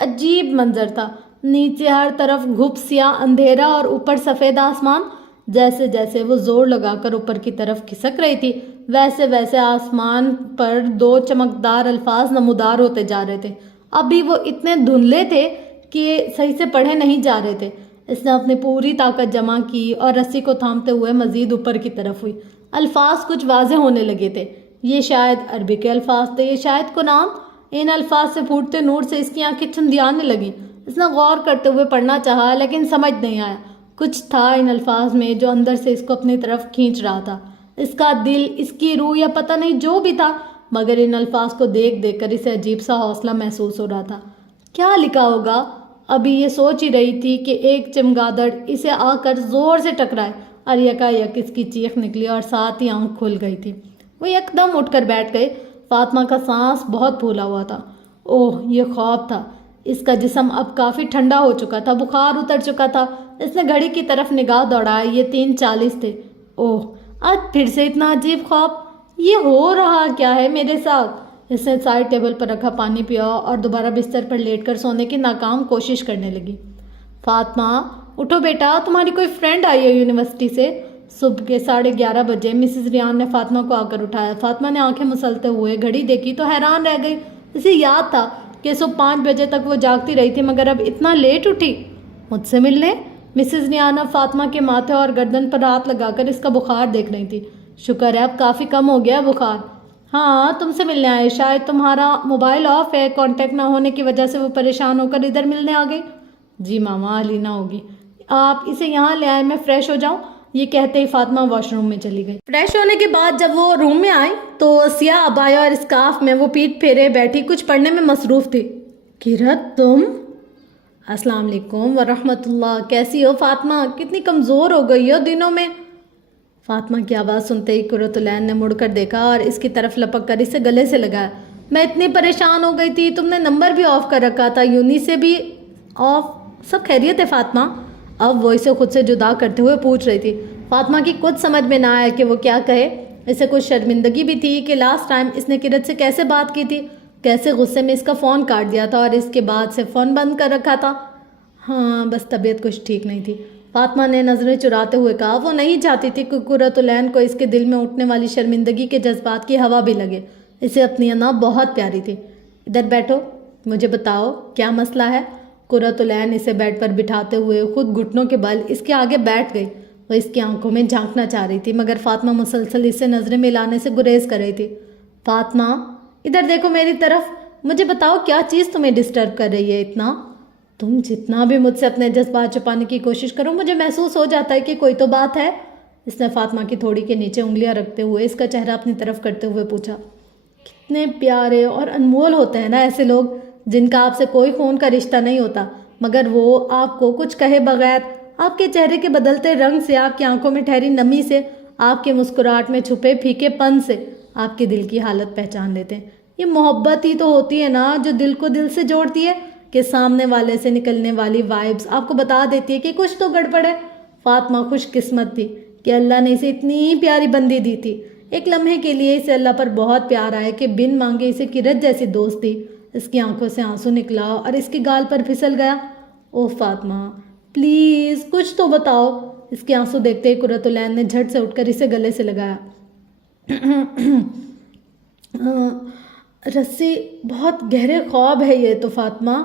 عجیب منظر تھا. نیچے ہر طرف گھپ سیاہ اندھیرا اور اوپر سفید آسمان. جیسے جیسے وہ زور لگا کر اوپر کی طرف کھسک رہی تھی ویسے ویسے آسمان پر 2 چمکدار الفاظ نمودار ہوتے جا رہے تھے. ابھی وہ اتنے دھندلے تھے کہ صحیح سے پڑھے نہیں جا رہے تھے. اس نے اپنی پوری طاقت جمع کی اور رسی کو تھامتے ہوئے مزید اوپر کی طرف ہوئی. الفاظ کچھ واضح ہونے لگے تھے. یہ شاید عربی کے الفاظ تھے، یہ شاید قرآن. ان الفاظ سے پھوٹتے نور سے اس کی آنکھیں چندیانے لگیں. اس نے غور کرتے ہوئے پڑھنا چاہا لیکن سمجھ نہیں آیا. کچھ تھا ان الفاظ میں جو اندر سے اس کو اپنی طرف کھینچ رہا تھا. اس کا دل، اس کی روح یا پتہ نہیں جو بھی تھا، مگر ان الفاظ کو دیکھ دیکھ کر اسے عجیب سا حوصلہ محسوس ہو رہا تھا. کیا لکھا ہوگا؟ ابھی یہ سوچ ہی رہی تھی کہ ایک چمگادڑ اسے آ کر زور سے ٹکرائے اور یکایک اس کی چیخ نکلی اور ساتھ ہی آنکھ کھل گئی تھی. وہ یک دم اٹھ کر بیٹھ گئے. فاطمہ کا سانس بہت پھولا ہوا تھا. اوہ، یہ خواب تھا. اس کا جسم اب کافی ٹھنڈا ہو چکا تھا، بخار اتر چکا تھا. اس نے گھڑی کی طرف نگاہ دوڑائی. یہ 3:40 تھے. اوہ، آج پھر سے اتنا عجیب خواب. یہ ہو رہا کیا ہے میرے ساتھ؟ اس نے سائڈ ٹیبل پر رکھا پانی پیا اور دوبارہ بستر پر لیٹ کر سونے کی ناکام کوشش کرنے لگی. فاطمہ، اٹھو بیٹا، تمہاری کوئی فرینڈ آئی ہے یونیورسٹی سے. صبح کے 11:30 بجے مسز ریان نے فاطمہ کو آ کر اٹھایا. فاطمہ نے آنکھیں مسلتے ہوئے گھڑی دیکھی تو حیران رہ گئی. اسے یاد تھا کہ صبح 5 بجے تک وہ جاگتی رہی تھی مگر اب اتنا لیٹ اٹھی. مجھ سے ملنے؟ مسز ریان اب فاطمہ کے ماتھے اور گردن پر ہاتھ لگا کر اس کا بخار دیکھ رہی تھی. شکر ہے اب کافی کم ہو گیا بخار. ہاں، تم سے ملنے آئے. شاید تمہارا موبائل آف ہے، کانٹیکٹ نہ ہونے کی وجہ سے وہ پریشان ہو کر ادھر ملنے آ گئی. جی ماما، علینا ہوگی. آپ اسے یہاں لے آئے، میں فریش ہو جاؤں. یہ کہتے ہی فاطمہ واش روم میں چلی گئی. فریش ہونے کے بعد جب وہ روم میں آئی تو سیاہ عبایا اور اسکارف میں وہ پیٹ پھیرے بیٹھی کچھ پڑھنے میں مصروف تھی. قرۃ، تم؟ السلام علیکم ورحمۃ اللہ. کیسی ہو فاطمہ؟ کتنی کمزور ہو گئی ہو دنوں میں. فاطمہ کی آواز سنتے ہی قرۃ العین نے مڑ کر دیکھا اور اس کی طرف لپک کر اسے گلے سے لگایا. میں اتنی پریشان ہو گئی تھی، تم نے نمبر بھی آف کر رکھا تھا، یونی سے بھی آف. سب خیریت ہے فاطمہ؟ اب وہ اسے خود سے جدا کرتے ہوئے پوچھ رہی تھی. فاطمہ کی کچھ سمجھ میں نہ آیا کہ وہ کیا کہے. اسے کچھ شرمندگی بھی تھی کہ لاسٹ ٹائم اس نے قرۃ سے کیسے بات کی تھی، کیسے غصے میں اس کا فون کاٹ دیا تھا اور اس کے بعد سے فون بند کر رکھا تھا. ہاں، بس طبیعت کچھ ٹھیک نہیں تھی. فاطمہ نے نظریں چراتے ہوئے کہا. وہ نہیں چاہتی تھی کہ قرۃ العین کو اس کے دل میں اٹھنے والی شرمندگی کے جذبات کی ہوا بھی لگے. اسے اپنی انا بہت پیاری تھی. ادھر بیٹھو، مجھے بتاؤ کیا مسئلہ ہے. قرۃ العین اسے بیڈ پر بٹھاتے ہوئے خود گھٹنوں کے بل اس کے آگے بیٹھ گئی. وہ اس کی آنکھوں میں جھانکنا چاہ رہی تھی مگر فاطمہ مسلسل اسے نظریں ملانے سے گریز کر رہی تھی. فاطمہ، ادھر دیکھو میری طرف. مجھے بتاؤ کیا چیز تمہیں ڈسٹرب کر رہی ہے اتنا. تم جتنا بھی مجھ سے اپنے جذبات چھپانے کی کوشش کرو، مجھے محسوس ہو جاتا ہے کہ کوئی تو بات ہے. اس نے فاطمہ کی تھوڑی کے نیچے انگلیاں رکھتے ہوئے اس کا چہرہ اپنی طرف کرتے ہوئے پوچھا. کتنے پیارے اور انمول ہوتے ہیں نا ایسے لوگ جن کا آپ سے کوئی خون کا رشتہ نہیں ہوتا مگر وہ آپ کو کچھ کہے بغیر، آپ کے چہرے کے بدلتے رنگ سے، آپ کی آنکھوں میں ٹھہری نمی سے، آپ کے مسکراہٹ میں چھپے پھیکے پن سے آپ کے دل کی حالت پہچان لیتے ہیں. یہ محبت ہی تو ہوتی ہے نا جو دل کو دل سے جوڑتی ہے، کہ سامنے والے سے نکلنے والی وائبس آپ کو بتا دیتی ہے کہ کچھ تو گڑبڑ ہے. فاطمہ خوش قسمت تھی کہ اللہ نے اسے اتنی پیاری بندی دی تھی. ایک لمحے کے لیے اسے اللہ پر بہت پیار آیا کہ بن مانگے اسے قرۃ جیسی دوست دی. اس کی آنکھوں سے آنسو نکلا اور اس کے گال پر پھسل گیا. اوہ فاطمہ، پلیز کچھ تو بتاؤ. اس کے آنسو دیکھتے ہی قرۃ العین نے جھٹ سے اٹھ کر اسے گلے سے لگایا. رسی، بہت گہرے خواب ہے یہ تو فاطمہ،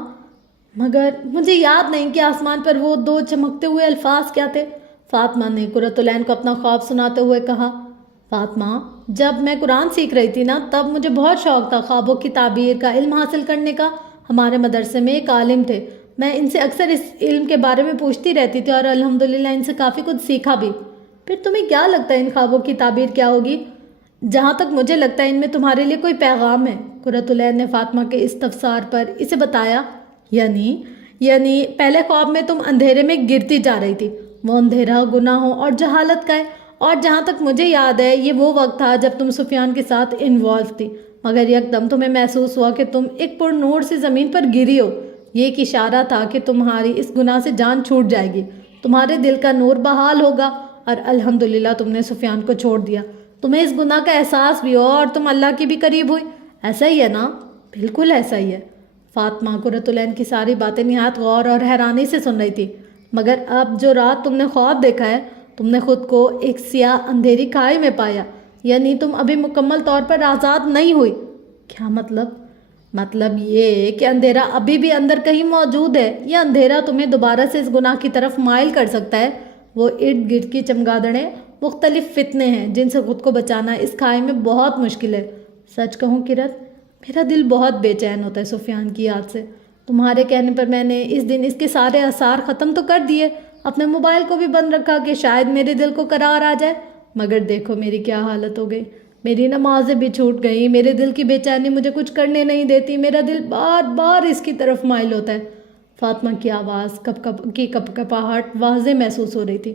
مگر مجھے یاد نہیں کہ آسمان پر وہ 2 چمکتے ہوئے الفاظ کیا تھے. فاطمہ نے قرۃ العین کو اپنا خواب سناتے ہوئے کہا. فاطمہ، جب میں قرآن سیکھ رہی تھی نا تب مجھے بہت شوق تھا خوابوں کی تعبیر کا علم حاصل کرنے کا. ہمارے مدرسے میں ایک عالم تھے، میں ان سے اکثر اس علم کے بارے میں پوچھتی رہتی تھی اور الحمدللہ ان سے کافی کچھ سیکھا بھی۔ پھر تمہیں کیا لگتا ہے ان خوابوں کی تعبیر کیا ہوگی؟ جہاں تک مجھے لگتا ہے ان میں تمہارے لیے کوئی پیغام ہے۔ قرۃ العین نے فاطمہ کے استفسار پر اسے بتایا، یعنی پہلے خواب میں تم اندھیرے میں گرتی جا رہی تھی، وہ اندھیرا گناہوں اور جہالت کا ہے، اور جہاں تک مجھے یاد ہے یہ وہ وقت تھا جب تم سفیان کے ساتھ انوالو تھی، مگر یکدم تمہیں محسوس ہوا کہ تم ایک پر نور سی زمین پر گری ہو۔ یہ ایک اشارہ تھا کہ تمہاری اس گناہ سے جان چھوٹ جائے گی، تمہارے دل کا نور بحال ہوگا، اور الحمدللہ تم نے سفیان کو چھوڑ دیا، تمہیں اس گناہ کا احساس بھی ہو اور تم اللہ کی بھی قریب ہوئی۔ ایسا ہی ہے نا؟ بالکل ایسا ہی ہے۔ فاطمہ قرۃ العین کی ساری باتیں نہایت غور اور حیرانی سے سن رہی تھی۔ مگر اب جو رات تم نے خواب دیکھا ہے، تم نے خود کو ایک سیاہ اندھیری کھائی میں پایا، یعنی تم ابھی مکمل طور پر آزاد نہیں ہوئی۔ کیا مطلب؟ مطلب یہ کہ اندھیرا ابھی بھی اندر کہیں موجود ہے، یا اندھیرا تمہیں دوبارہ سے اس گناہ کی طرف مائل کر سکتا ہے۔ وہ ارد گرد کی چمگادڑیں مختلف فتنے ہیں جن سے خود کو بچانا اس کھائی میں بہت مشکل ہے۔ سچ کہوں کرت، میرا دل بہت بے چین ہوتا ہے سفیان کی یاد سے۔ تمہارے کہنے پر میں نے اس دن اس کے سارے آثار ختم تو کر دیے، اپنے موبائل کو بھی بند رکھا کہ شاید میرے دل کو قرار آ جائے، مگر دیکھو میری کیا حالت ہو گئی۔ میری نمازیں بھی چھوٹ گئیں، میرے دل کی بے چینی مجھے کچھ کرنے نہیں دیتی، میرا دل بار بار اس کی طرف مائل ہوتا ہے۔ فاطمہ کی آواز کپ کپاہٹ واضح محسوس ہو رہی تھی۔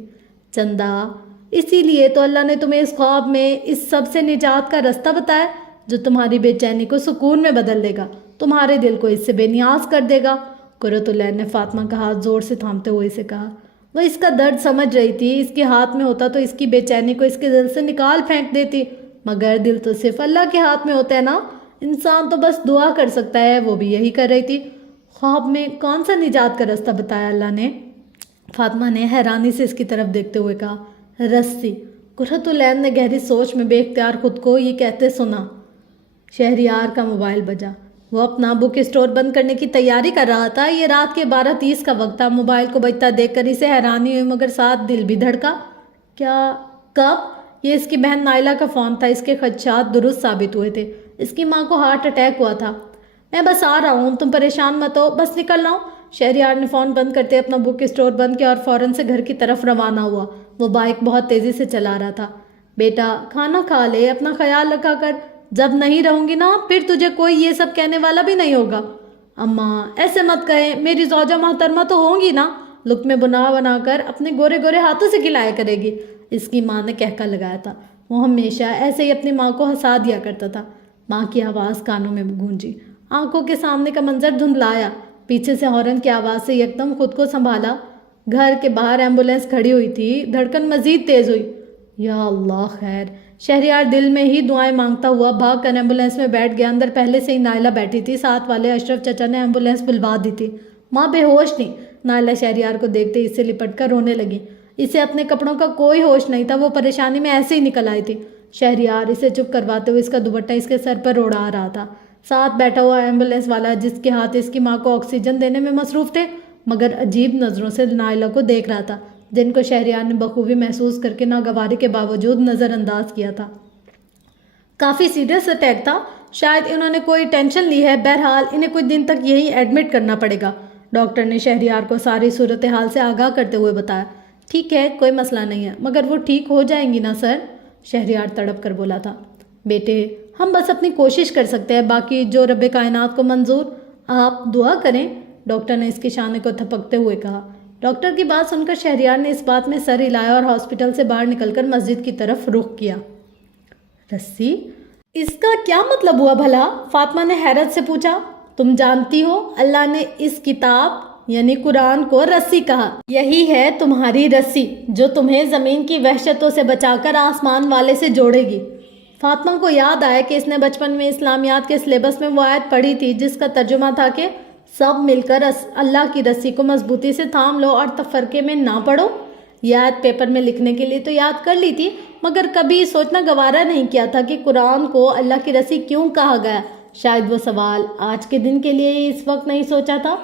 چندہ، اسی لیے تو اللہ نے تمہیں اس خواب میں اس سب سے نجات کا رستہ بتایا، جو تمہاری بے چینی کو سکون میں بدل دے گا، تمہارے دل کو اس سے بے نیاز کر دے گا۔ قرۃ العین نے فاطمہ کا ہاتھ زور سے تھامتے ہوئے اسے کہا۔ وہ اس کا درد سمجھ رہی تھی، اس کے ہاتھ میں ہوتا تو اس کی بے چینی کو اس کے دل سے نکال پھینک دیتی، مگر دل تو صرف اللہ کے ہاتھ میں ہوتا ہے نا، انسان تو بس دعا کر سکتا ہے، وہ بھی یہی کر رہی تھی۔ خواب میں کون سا نجات کا رستہ بتایا اللہ نے؟ فاطمہ نے حیرانی سے اس کی طرف دیکھتے ہوئے کہا، رسی۔ قرۃ العین نے گہری سوچ میں بے اختیار خود کو یہ کہتے سنا۔ شہریار کا موبائل بجا۔ وہ اپنا بک اسٹور بند کرنے کی تیاری کر رہا تھا۔ یہ رات کے 12:30 کا وقت تھا۔ موبائل کو بجتا دیکھ کر اسے حیرانی ہوئی، مگر ساتھ دل بھی دھڑکا۔ کب؟ یہ اس کی بہن نائلہ کا فون تھا۔ اس کے خدشات درست ثابت ہوئے تھے۔ اس کی ماں کو ہارٹ اٹیک ہوا تھا۔ میں بس آ رہا ہوں، تم پریشان مت ہو، بس نکل رہا ہوں۔ شہریار نے فون بند کرتے اپنا بک اسٹور بند کیا اور فوراً سے گھر کی طرف روانہ ہوا۔ وہ بائک بہت تیزی سے چلا رہا تھا۔ بیٹا کھانا کھا لے، اپنا خیال رکھا کر، جب نہیں رہوں گی نا پھر تجھے کوئی یہ سب کہنے والا بھی نہیں ہوگا۔ اماں ایسے مت کہیں، میری زوجہ محترمہ تو ہوں گی نا، لقمے بنا کر اپنے گورے گورے ہاتھوں سے کھلایا کرے گی، اس کی ماں نے کہکا لگایا تھا۔ وہ ہمیشہ ایسے ہی اپنی ماں کو ہنسا دیا کرتا تھا۔ ماں کی آواز کانوں میں گونجی، آنکھوں کے سامنے کا منظر دھندلایا۔ پیچھے سے ہارن کی آواز سے یکدم خود کو سنبھالا۔ گھر کے باہر ایمبولینس کھڑی ہوئی تھی۔ دھڑکن مزید تیز ہوئی۔ یا اللہ خیر! شہریار دل میں ہی دعائیں مانگتا ہوا بھاگ کر ایمبولینس میں بیٹھ گیا۔ اندر پہلے سے ہی نائلہ بیٹھی تھی، ساتھ والے اشرف چچا نے ایمبولینس بلوا دی تھی۔ ماں بے ہوش تھی۔ نائلہ شہریار کو دیکھتے اس سے لپٹ کر رونے لگی۔ اسے اپنے کپڑوں کا کوئی ہوش نہیں تھا، وہ پریشانی میں ایسے ہی نکل آئی تھی۔ شہریار اسے چپ کرواتے ہوئے اس کا دوپٹہ اس کے سر پر اڑا رہا تھا۔ ساتھ بیٹھا ہوا ایمبولینس والا جس کے ہاتھ اس کی ماں کو آکسیجن دینے میں مصروف تھے، مگر عجیب نظروں سے نائلہ کو دیکھ رہا تھا، جن کو شہریار نے بخوبی محسوس کر کے ناگواری کے باوجود نظر انداز کیا تھا۔ کافی سیریس اٹیک تھا، شاید انہوں نے کوئی ٹینشن لی ہے، بہرحال انہیں کچھ دن تک یہی ایڈمٹ کرنا پڑے گا، ڈاکٹر نے شہریار کو ساری صورتحال سے آگاہ کرتے ہوئے بتایا۔ ٹھیک ہے، کوئی مسئلہ نہیں ہے، مگر وہ ٹھیک ہو جائیں گی نا سر؟ شہریار تڑپ کر بولا تھا۔ بیٹے ہم بس اپنی کوشش کر سکتے ہیں، باقی جو رب کائنات کو منظور، آپ دعا کریں، ڈاکٹر نے اس کے شانے کو تھپکتے ہوئے کہا۔ ڈاکٹر کی بات سن کر شہریار نے اس بات میں سر ہلایا اور ہاسپٹل سے باہر نکل کر مسجد کی طرف رخ کیا۔ رسی؟ اس کا کیا مطلب ہوا بھلا؟ فاطمہ نے حیرت سے پوچھا۔ تم جانتی ہو اللہ نے اس کتاب یعنی قرآن کو رسی کہا، یہی ہے تمہاری رسی جو تمہیں زمین کی وحشتوں سے بچا کر آسمان والے سے جوڑے گی۔ فاطمہ کو یاد آیا کہ اس نے بچپن میں اسلامیات کے سلیبس میں وہ آیت پڑھی تھی جس کا ترجمہ تھا کہ سب مل کر اللہ کی رسی کو مضبوطی سے تھام لو اور تفرقے میں نہ پڑو۔ یہ آیت پیپر میں لکھنے کے لیے تو یاد کر لی تھی، مگر کبھی سوچنا گوارا نہیں کیا تھا کہ قرآن کو اللہ کی رسی کیوں کہا گیا۔ شاید وہ سوال آج کے دن کے لیے اس وقت نہیں سوچا تھا۔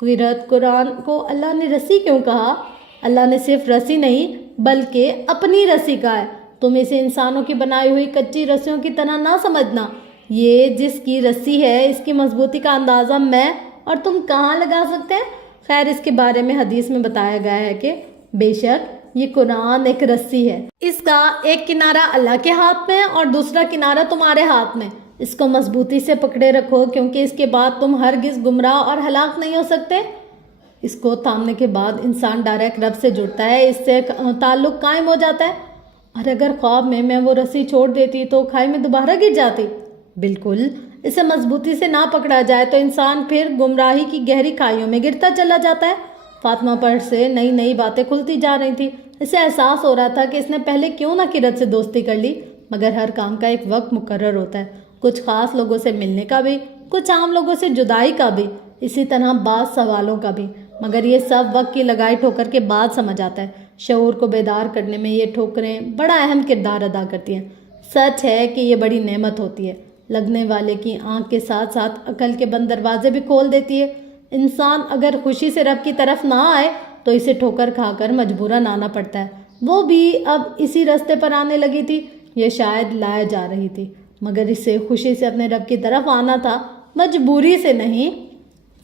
قرآن کو اللہ نے رسی کیوں کہا؟ اللہ نے صرف رسی نہیں بلکہ اپنی رسی کہا ہے۔ تم اسے انسانوں کی بنائی ہوئی کچی رسیوں کی طرح نہ سمجھنا۔ یہ جس کی رسی ہے اس کی مضبوطی کا اندازہ میں اور تم کہاں لگا سکتے ہیں؟ خیر اس کے بارے میں حدیث میں بتایا گیا ہے کہ بے شک یہ قرآن ایک رسی ہے، اس کا ایک کنارہ اللہ کے ہاتھ میں اور دوسرا کنارہ تمہارے ہاتھ میں، اس کو مضبوطی سے پکڑے رکھو کیونکہ اس کے بعد تم ہرگز گمراہ اور ہلاک نہیں ہو سکتے۔ اس کو تھامنے کے بعد انسان ڈائریکٹ رب سے جڑتا ہے، اس سے تعلق قائم ہو جاتا ہے۔ اور اگر خواب میں وہ رسی چھوڑ دیتی تو کھائی میں دوبارہ گر جاتی۔ بالکل، اسے مضبوطی سے نہ پکڑا جائے تو انسان پھر گمراہی کی گہری کھائیوں میں گرتا چلا جاتا ہے۔ فاطمہ پر سے نئی نئی باتیں کھلتی جا رہی تھی۔ اسے احساس ہو رہا تھا کہ اس نے پہلے کیوں نہ کرت سے دوستی کر لی، مگر ہر کام کا ایک وقت مقرر ہوتا ہے، کچھ خاص لوگوں سے ملنے کا بھی، کچھ عام لوگوں سے جدائی کا بھی، اسی طرح بعض سوالوں کا بھی، مگر یہ سب وقت کی لگائی ٹھوکر کے بعد سمجھ آتا ہے۔ شعور کو بیدار کرنے میں یہ ٹھوکریں بڑا اہم کردار ادا کرتی ہیں۔ سچ ہے کہ یہ بڑی نعمت ہوتی ہے، لگنے والے کی آنکھ کے ساتھ ساتھ عقل کے بند دروازے بھی کھول دیتی ہے۔ انسان اگر خوشی سے رب کی طرف نہ آئے تو اسے ٹھوکر کھا کر مجبوراً آنا پڑتا ہے۔ وہ بھی اب اسی راستے پر آنے لگی تھی، یہ شاید لائے جا رہی تھی، مگر اسے خوشی سے اپنے رب کی طرف آنا تھا، مجبوری سے نہیں۔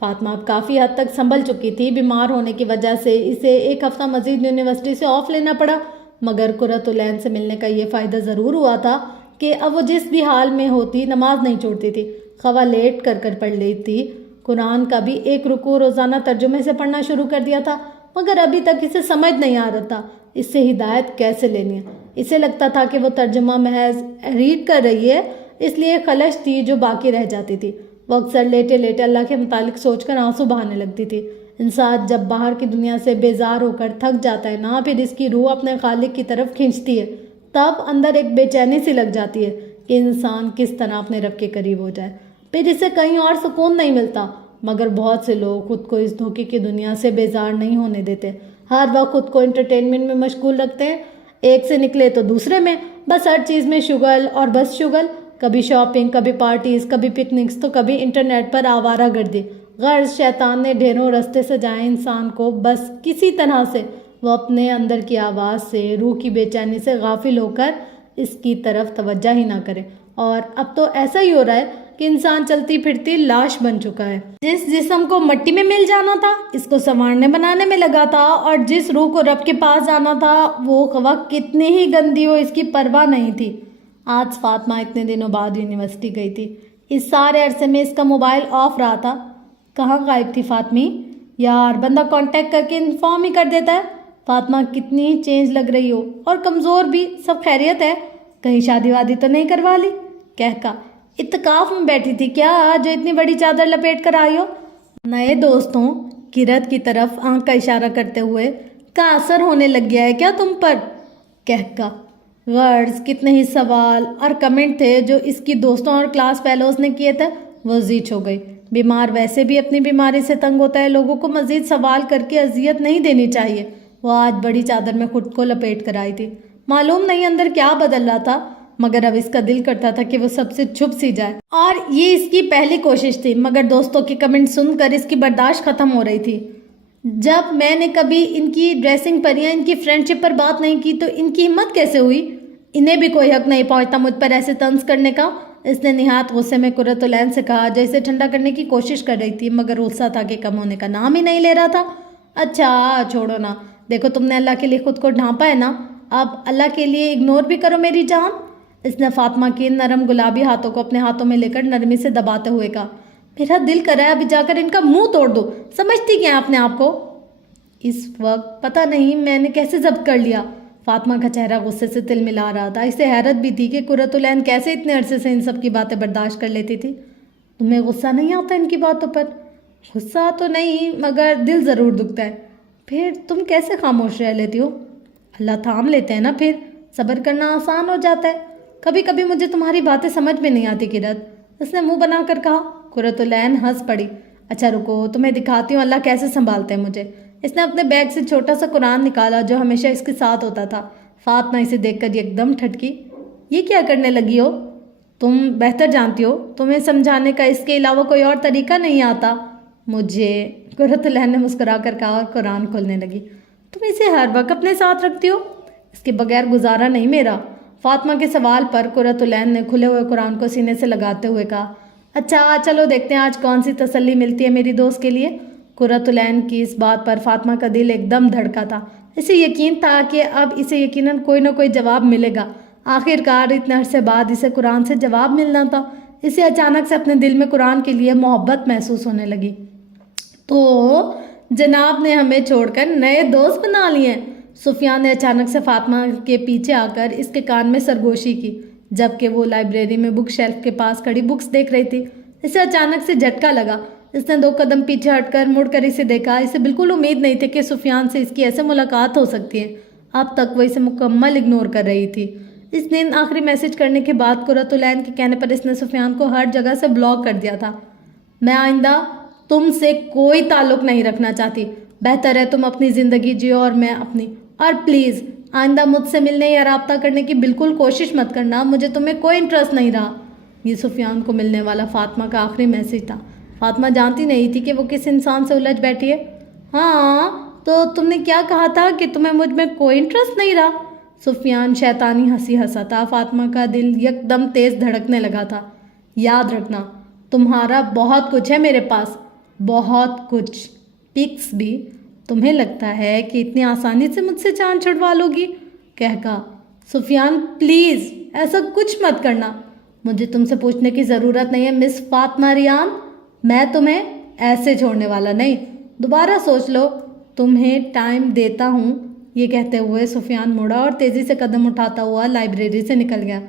فاطمہ اب کافی حد تک سنبھل چکی تھی، بیمار ہونے کی وجہ سے اسے ایک ہفتہ مزید یونیورسٹی سے آف لینا پڑا، مگر قرۃ العین سے ملنے کا یہ فائدہ ضرور ہوا تھا کہ اب وہ جس بھی حال میں ہوتی نماز نہیں چھوڑتی تھی، خواہ لیٹ کر پڑھ لیتی۔ قرآن کا بھی ایک رکوع روزانہ ترجمے سے پڑھنا شروع کر دیا تھا، مگر ابھی تک اسے سمجھ نہیں آ رہا تھا اس سے ہدایت کیسے لینی ہے۔ اسے لگتا تھا کہ وہ ترجمہ محض ریڈ کر رہی ہے، اس لیے خلش تھی جو باقی رہ جاتی تھی۔ وہ اکثر لیٹے لیٹے اللہ کے متعلق سوچ کر آنسو بہانے لگتی تھی۔ انسان جب باہر کی دنیا سے بیزار ہو کر تھک جاتا ہے نا، پھر اس کی روح اپنے خالق کی طرف کھینچتی ہے، تب اندر ایک بے چینی سی لگ جاتی ہے کہ انسان کس طرح اپنے رب کے قریب ہو جائے۔ پھر اسے کہیں اور سکون نہیں ملتا، مگر بہت سے لوگ خود کو اس دھوکے کی دنیا سے بیزار نہیں ہونے دیتے، ہر وقت خود کو انٹرٹینمنٹ میں مشغول رکھتے ہیں، ایک سے نکلے تو دوسرے میں، بس ہر چیز میں شغل اور بس شغل، کبھی شاپنگ، کبھی پارٹیز، کبھی پکنکس، تو کبھی انٹرنیٹ پر آوارہ گردی۔ غرض شیطان نے ڈھیروں رستے سجائے انسان کو، بس کسی طرح سے وہ اپنے اندر کی آواز سے، روح کی بے چینی سے غافل ہو کر اس کی طرف توجہ ہی نہ کرے۔ اور اب تو ایسا ہی ہو رہا ہے کہ انسان چلتی پھرتی لاش بن چکا ہے۔ جس جسم کو مٹی میں مل جانا تھا اس کو سنوارنے بنانے میں لگا تھا، اور جس روح کو رب کے پاس جانا تھا وہ خواہ کتنی ہی گندی ہو اس کی پرواہ نہیں تھی۔ آج فاطمہ اتنے دنوں بعد یونیورسٹی گئی تھی۔ اس سارے عرصے میں اس کا موبائل آف رہا تھا۔ کہاں غائب تھی فاطمی؟ یار بندہ کانٹیکٹ کر کے انفارم ہی کر دیتا ہے۔ فاطمہ کتنی چینج لگ رہی ہو، اور کمزور بھی، سب خیریت ہے؟ کہیں شادی وادی تو نہیں کروا لی؟ کہا اتقاف میں بیٹھی تھی کیا جو اتنی بڑی چادر لپیٹ کر آئی ہو؟ نئے دوستوں کرت کی طرف آنکھ کا اشارہ کرتے ہوئے کا اثر ہونے لگ گیا ہے کیا تم پر؟ کہا غرض کتنے ہی سوال اور کمنٹ تھے جو اس کی دوستوں اور کلاس فیلوز نے کیے تھے، وہ زیچ ہو گئی۔ بیمار ویسے بھی اپنی بیماری سے تنگ ہوتا ہے، لوگوں کو مزید سوال کر کے اذیت نہیں دینی چاہیے۔ وہ آج بڑی چادر میں خود کو لپیٹ کر آئی تھی، معلوم نہیں اندر کیا بدل رہا تھا، مگر اب اس کا دل کرتا تھا کہ وہ سب سے چھپ سی جائے، اور یہ اس کی پہلی کوشش تھی، مگر دوستوں کی کمنٹ سن کر اس کی برداشت ختم ہو رہی تھی۔ جب میں نے کبھی ان کی ڈریسنگ پر یا ان کی فرینڈشپ پر بات نہیں کی تو ان کی ہمت کیسے ہوئی؟ انہیں بھی کوئی حق نہیں پہنچتا مجھ پر ایسے طنز کرنے کا۔ اس نے نہایت غصے میں قرۃ العین سے کہا، جیسے ٹھنڈا کرنے کی کوشش کر رہی تھی، مگر غصہ تھا کہ کم ہونے کا نام ہی نہیں لے رہا تھا۔ اچھا چھوڑو نا، دیکھو تم نے اللہ کے لیے خود کو ڈھانپا ہے نا، اب اللہ کے لیے اگنور بھی کرو میری جان۔ اس نے فاطمہ کے نرم گلابی ہاتھوں کو اپنے ہاتھوں میں لے کر نرمی سے دباتے ہوئے کہا، میرا دل کر رہا ہے ابھی جا کر ان کا منہ توڑ دو، سمجھتی کیا ہے اپنے آپ کو؟ اس وقت پتہ نہیں میں نے کیسے ضبط کر لیا۔ فاطمہ کا چہرہ غصے سے تل ملا رہا تھا، اسے حیرت بھی تھی کہ قرۃ العین کیسے اتنے عرصے سے ان سب کی باتیں برداشت کر لیتی تھی۔ تمہیں غصہ نہیں آتا ان کی باتوں پر؟ غصہ تو نہیں، مگر دل ضرور دکھتا ہے۔ پھر تم کیسے خاموش رہ لیتی ہو؟ اللہ تھام لیتے ہیں نا، پھر صبر کرنا آسان ہو جاتا ہے۔ کبھی کبھی مجھے تمہاری باتیں سمجھ میں نہیں آتی کرت، اس نے منہ بنا کر کہا۔ قرۃ العین ہنس پڑی۔ اچھا رکو، تمہیں دکھاتی ہوں اللہ کیسے سنبھالتے ہیں مجھے۔ اس نے اپنے بیگ سے چھوٹا سا قرآن نکالا جو ہمیشہ اس کے ساتھ ہوتا تھا۔ فاطمہ اسے دیکھ کر ایک دم ٹھٹکی۔ یہ کیا کرنے لگی ہو؟ تم بہتر جانتی ہو، تمہیں سمجھانے کا اس کے علاوہ کوئی اور طریقہ نہیں آتا مجھے، قرۃ العین نے مسکرا کر کہا اور قرآن کھولنے لگی۔ تم اسے ہر وقت اپنے ساتھ رکھتی ہو؟ اس کے بغیر گزارا نہیں میرا۔ فاطمہ کے سوال پر قرۃ العین نے کھلے ہوئے قرآن کو سینے سے لگاتے ہوئے کہا، اچھا چلو دیکھتے ہیں آج کون سی تسلی ملتی ہے میری دوست کے لیے۔ قرۃ العین کی اس بات پر فاطمہ کا دل ایک دم دھڑکا تھا۔ اسے یقین تھا کہ اب اسے یقیناً کوئی نہ کوئی جواب ملے گا۔ آخر کار اتنے عرصے بعد اسے قرآن سے جواب ملنا تھا۔ اسے اچانک سے اپنے دل میں قرآن کے لیے محبت محسوس ہونے لگی۔ تو جناب نے ہمیں چھوڑ کر نئے دوست بنا لیے ہیں۔ سفیان نے اچانک سے فاطمہ کے پیچھے آ کر اس کے کان میں سرگوشی کی، جبکہ وہ لائبریری میں بک شیلف کے پاس کھڑی بکس دیکھ رہی تھی۔ اسے اچانک سے جھٹکا لگا۔ اس نے 2 قدم پیچھے ہٹ کر مڑ کر اسے دیکھا۔ اسے بالکل امید نہیں تھی کہ سفیان سے اس کی ایسے ملاقات ہو سکتی ہے۔ اب تک وہ اسے مکمل اگنور کر رہی تھی۔ اس دن آخری میسج کرنے کے بعد قرۃ العین کے کہنے پر اس نے سفیان کو ہر جگہ سے بلاک کر دیا تھا۔ میں آئندہ تم سے کوئی تعلق نہیں رکھنا چاہتی۔ بہتر ہے تم اپنی زندگی جیو اور میں اپنی۔ اور پلیز آئندہ مجھ سے ملنے یا رابطہ کرنے کی بالکل کوشش مت کرنا۔ مجھے تمہیں کوئی انٹرسٹ نہیں رہا۔ یہ سفیان کو ملنے والا فاطمہ کا آخری میسج تھا۔ فاطمہ جانتی نہیں تھی کہ وہ کس انسان سے الجھ بیٹھی ہے۔ ہاں تو تم نے کیا کہا تھا کہ تمہیں مجھ میں کوئی انٹرسٹ نہیں رہا؟ سفیان شیطانی ہنسی ہنسا تھا۔ فاطمہ کا دل یک دم تیز دھڑکنے لگا تھا۔ یاد رکھنا تمہارا بہت کچھ ہے میرے پاس، بہت کچھ، پکس بھی۔ تمہیں لگتا ہے کہ اتنی آسانی سے مجھ سے جان چھڑوا لو گی؟ کہہ کہا سفیان پلیز ایسا کچھ مت کرنا۔ مجھے تم سے پوچھنے کی ضرورت نہیں ہے مس فاطمہ ریان، میں تمہیں ایسے چھوڑنے والا نہیں، دوبارہ سوچ لو، تمہیں ٹائم دیتا ہوں۔ یہ کہتے ہوئے سفیان مڑا اور تیزی سے قدم اٹھاتا ہوا لائبریری سے نکل گیا۔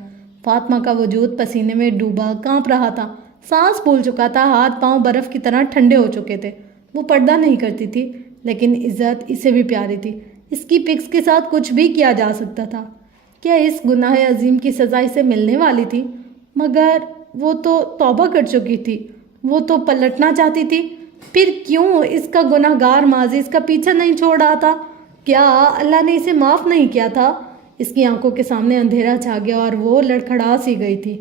فاطمہ کا وجود پسینے میں ڈوبا کانپ رہا تھا، سانس پھول چکا تھا، ہاتھ پاؤں برف کی طرح ٹھنڈے ہو چکے تھے۔ وہ پردہ نہیں کرتی تھی لیکن عزت اسے بھی پیاری تھی۔ اس کی پکس کے ساتھ کچھ بھی کیا جا سکتا تھا۔ کیا اس گناہ عظیم کی سزا اسے ملنے والی تھی؟ مگر وہ تو توبہ کر چکی تھی، وہ تو پلٹنا چاہتی تھی۔ پھر کیوں اس کا گناہ گار ماضی اس کا پیچھا نہیں چھوڑ رہا تھا؟ کیا اللہ نے اسے معاف نہیں کیا تھا؟ اس کی آنکھوں کے سامنے اندھیرا چھا گیا اور وہ لڑکھڑا سی گئی تھی۔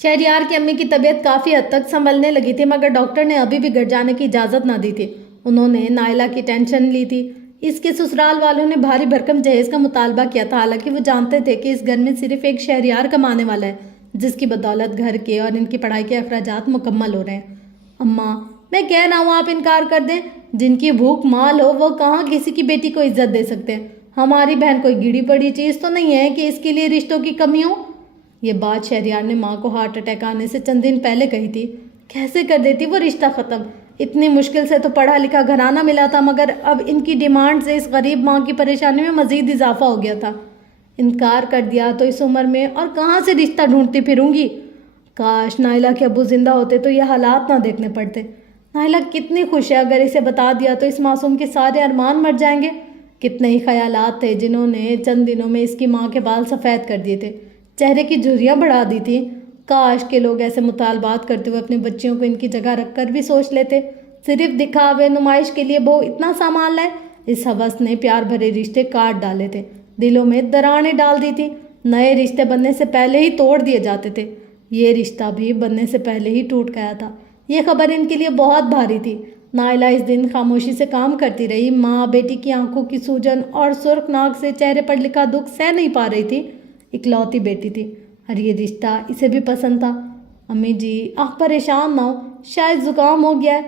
شہریار کی امی کی طبیعت کافی حد تک سنبھلنے لگی تھی، مگر ڈاکٹر نے ابھی بھی گھر جانے کی اجازت نہ دی تھی۔ انہوں نے نائلہ کی ٹینشن لی تھی۔ اس کے سسرال والوں نے بھاری بھرکم جہیز کا مطالبہ کیا تھا، حالانکہ وہ جانتے تھے کہ اس گھر میں صرف ایک شہریار کمانے والا ہے، جس کی بدولت گھر کے اور ان کی پڑھائی کے اخراجات مکمل ہو رہے ہیں۔ اماں میں کہہ رہا ہوں آپ انکار کر دیں، جن کی بھوک مال ہو وہ کہاں کسی کی بیٹی کو عزت دے سکتے ہیں؟ ہماری بہن کوئی گڑی پڑی چیز تو نہیں ہے کہ اس کے لیے رشتوں کی کمی ہو۔ یہ بات شہریار نے ماں کو ہارٹ اٹیک آنے سے چند دن پہلے کہی تھی۔ کیسے کر دیتی وہ رشتہ ختم؟ اتنی مشکل سے تو پڑھا لکھا گھرانہ ملا تھا، مگر اب ان کی ڈیمانڈ سے اس غریب ماں کی پریشانی میں مزید اضافہ ہو گیا تھا۔ انکار کر دیا تو اس عمر میں اور کہاں سے رشتہ ڈھونڈتی پھروں گی؟ کاش نائلہ کے ابو زندہ ہوتے تو یہ حالات نہ دیکھنے پڑتے۔ نائلہ کتنی خوش ہے، اگر اسے بتا دیا تو اس معصوم کے سارے ارمان مر جائیں گے۔ کتنے ہی خیالات تھے جنہوں نے چند دنوں میں اس کی ماں کے بال سفید کر دیے تھے، چہرے کی جھریاں بڑھا دی تھی۔ کاش کے لوگ ایسے مطالبات کرتے ہوئے اپنے بچیوں کو ان کی جگہ رکھ کر بھی سوچ لیتے۔ صرف دکھاوے نمائش کے لیے بہو اتنا سامان لائے۔ اس ہوس نے پیار بھرے رشتے کاٹ ڈالے تھے، دلوں میں دراڑیں ڈال دی تھی۔ نئے رشتے بننے سے پہلے ہی توڑ دیے جاتے تھے، یہ رشتہ بھی بننے سے پہلے ہی ٹوٹ گیا تھا۔ یہ خبر ان کے لیے بہت بھاری تھی۔ نائلہ اس دن خاموشی سے کام کرتی رہی۔ ماں بیٹی کی آنکھوں کی سوجن اور سرخ ناک سے چہرے پر لکھا دکھ سہ نہیں پا رہی تھی۔ اکلوتی بیٹی تھی اور یہ رشتہ اسے بھی پسند تھا۔ امی جی آپ پریشان نہ ہو، شاید زکام ہو گیا ہے۔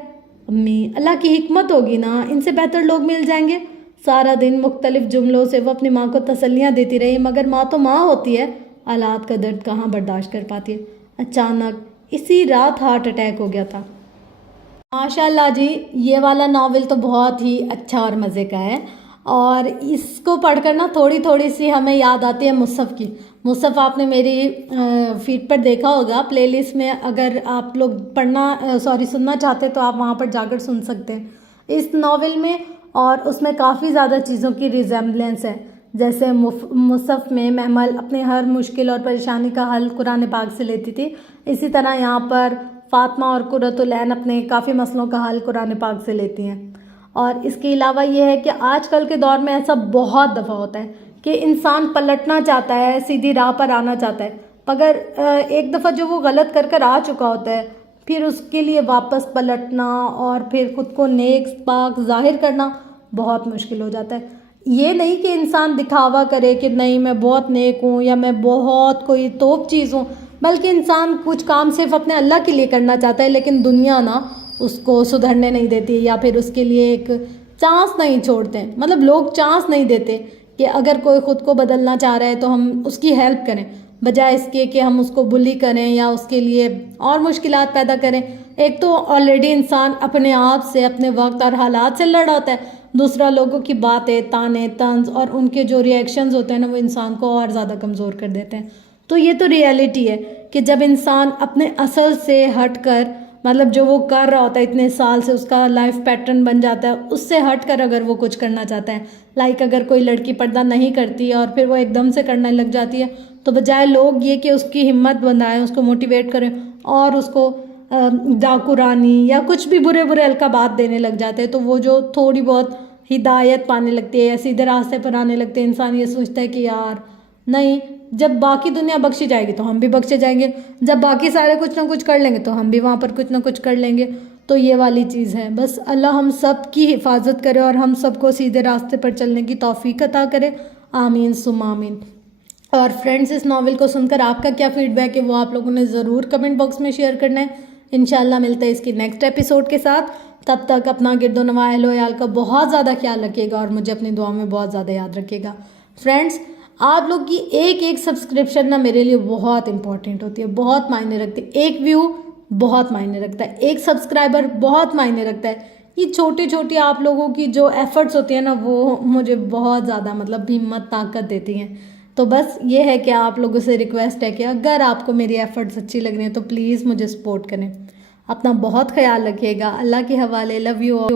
امی اللہ کی حکمت ہوگی نا، ان سے بہتر لوگ مل جائیں گے۔ سارا دن مختلف جملوں سے وہ اپنی ماں کو تسلیاں دیتی رہی، مگر ماں تو ماں ہوتی ہے، حالات کا درد کہاں برداشت کر پاتی ہے۔ اچانک اسی رات ہارٹ اٹیک ہو گیا تھا۔ ماشاء اللہ جی، یہ والا ناول تو بہت ہی اچھا اور مزے کا ہے، اور اس کو پڑھ کر نا تھوڑی تھوڑی سی ہمیں یاد آتی ہے مصحف کی۔ مصحف آپ نے میری فیڈ پر دیکھا ہوگا، پلے لسٹ میں اگر آپ لوگ سننا چاہتے تو آپ وہاں پر جا کر سن سکتے ہیں اس ناول میں، اور اس میں کافی زیادہ چیزوں کی ریزیمبلنس ہے۔ جیسے مصحف میں محمل اپنے ہر مشکل اور پریشانی کا حل قرآن پاک سے لیتی تھی، اسی طرح یہاں پر فاطمہ اور قرۃ العین اپنے کافی مسئلوں کا حل قرآن پاک سے لیتی ہیں۔ اور اس کے علاوہ یہ ہے کہ آج کل کے دور میں ایسا بہت دفعہ ہوتا ہے کہ انسان پلٹنا چاہتا ہے، سیدھی راہ پر آنا چاہتا ہے، مگر ایک دفعہ جو وہ غلط کر کر آ چکا ہوتا ہے، پھر اس کے لیے واپس پلٹنا اور پھر خود کو نیک پاک ظاہر کرنا بہت مشکل ہو جاتا ہے۔ یہ نہیں کہ انسان دکھاوا کرے کہ نہیں میں بہت نیک ہوں یا میں بہت کوئی توپ چیز ہوں، بلکہ انسان کچھ کام صرف اپنے اللہ کے لیے کرنا چاہتا ہے، لیکن دنیا نا اس کو سدھرنے نہیں دیتی یا پھر اس کے لیے ایک چانس نہیں چھوڑتے ہیں. مطلب لوگ چانس نہیں دیتے کہ اگر کوئی خود کو بدلنا چاہ رہا ہے تو ہم اس کی ہیلپ کریں، بجائے اس کے کہ ہم اس کو بلی کریں یا اس کے لیے اور مشکلات پیدا کریں. ایک تو آلریڈی انسان اپنے آپ سے، اپنے وقت اور حالات سے لڑ رہا ہے، دوسرا لوگوں کی باتیں، تانے، طنز اور ان کے جو ریئیکشنز ہوتے ہیں نا وہ انسان کو اور زیادہ کمزور کر دیتے ہیں. تو یہ تو ریئلٹی ہے کہ جب انسان اپنے اصل سے ہٹ کر، مطلب جو وہ کر رہا ہوتا ہے اتنے سال سے، اس کا لائف پیٹرن بن جاتا ہے، اس سے ہٹ کر اگر وہ کچھ کرنا چاہتا ہے، لائک اگر کوئی لڑکی پردہ نہیں کرتی اور پھر وہ ایک دم سے کرنے لگ جاتی ہے، تو بجائے لوگ یہ کہ اس کی ہمت بندھائیں، اس کو موٹیویٹ کریں اور اس کو ڈاکو رانی یا کچھ بھی برے برے القابات دینے لگ جاتے ہیں، تو وہ جو تھوڑی بہت ہدایت پانے لگتی ہے یا سیدھے راستے پر آنے لگتے ہیں، انسان یہ سوچتا ہے کہ یار نہیں، جب باقی دنیا بخشی جائے گی تو ہم بھی بخشے جائیں گے، جب باقی سارے کچھ نہ کچھ کر لیں گے تو ہم بھی وہاں پر کچھ نہ کچھ کر لیں گے. تو یہ والی چیز ہے. بس اللہ ہم سب کی حفاظت کرے اور ہم سب کو سیدھے راستے پر چلنے کی توفیق عطا کرے. آمین ثم آمین. اور فرینڈز، اس ناول کو سن کر آپ کا کیا فیڈ بیک ہے وہ آپ لوگوں نے ضرور کمنٹ باکس میں شیئر کرنا ہے. انشاءاللہ ملتے ہیں اس کی نیکسٹ ایپیسوڈ کے ساتھ. تب تک اپنا گرد و نواح اہل و عیال کا بہت زیادہ خیال رکھیے گا اور مجھے اپنی دعا میں بہت زیادہ یاد رکھیے گا. فرینڈز، آپ لوگ کی ایک ایک سبسکرپشن نا میرے لیے بہت امپورٹنٹ ہوتی ہے، بہت معنی رکھتی ہے. ایک ویو بہت معنی رکھتا ہے، ایک سبسکرائبر بہت معنی رکھتا ہے. یہ چھوٹی چھوٹی آپ لوگوں کی جو ایفرٹس ہوتی ہیں نا وہ مجھے بہت زیادہ مطلب ہمت طاقت دیتی ہیں. تو بس یہ ہے کہ آپ لوگوں سے ریکویسٹ ہے کہ اگر آپ کو میری ایفرٹس اچھی لگ رہی ہیں تو پلیز مجھے سپورٹ کریں. اپنا بہت خیال رکھیے گا. اللہ کے حوالے. Love you.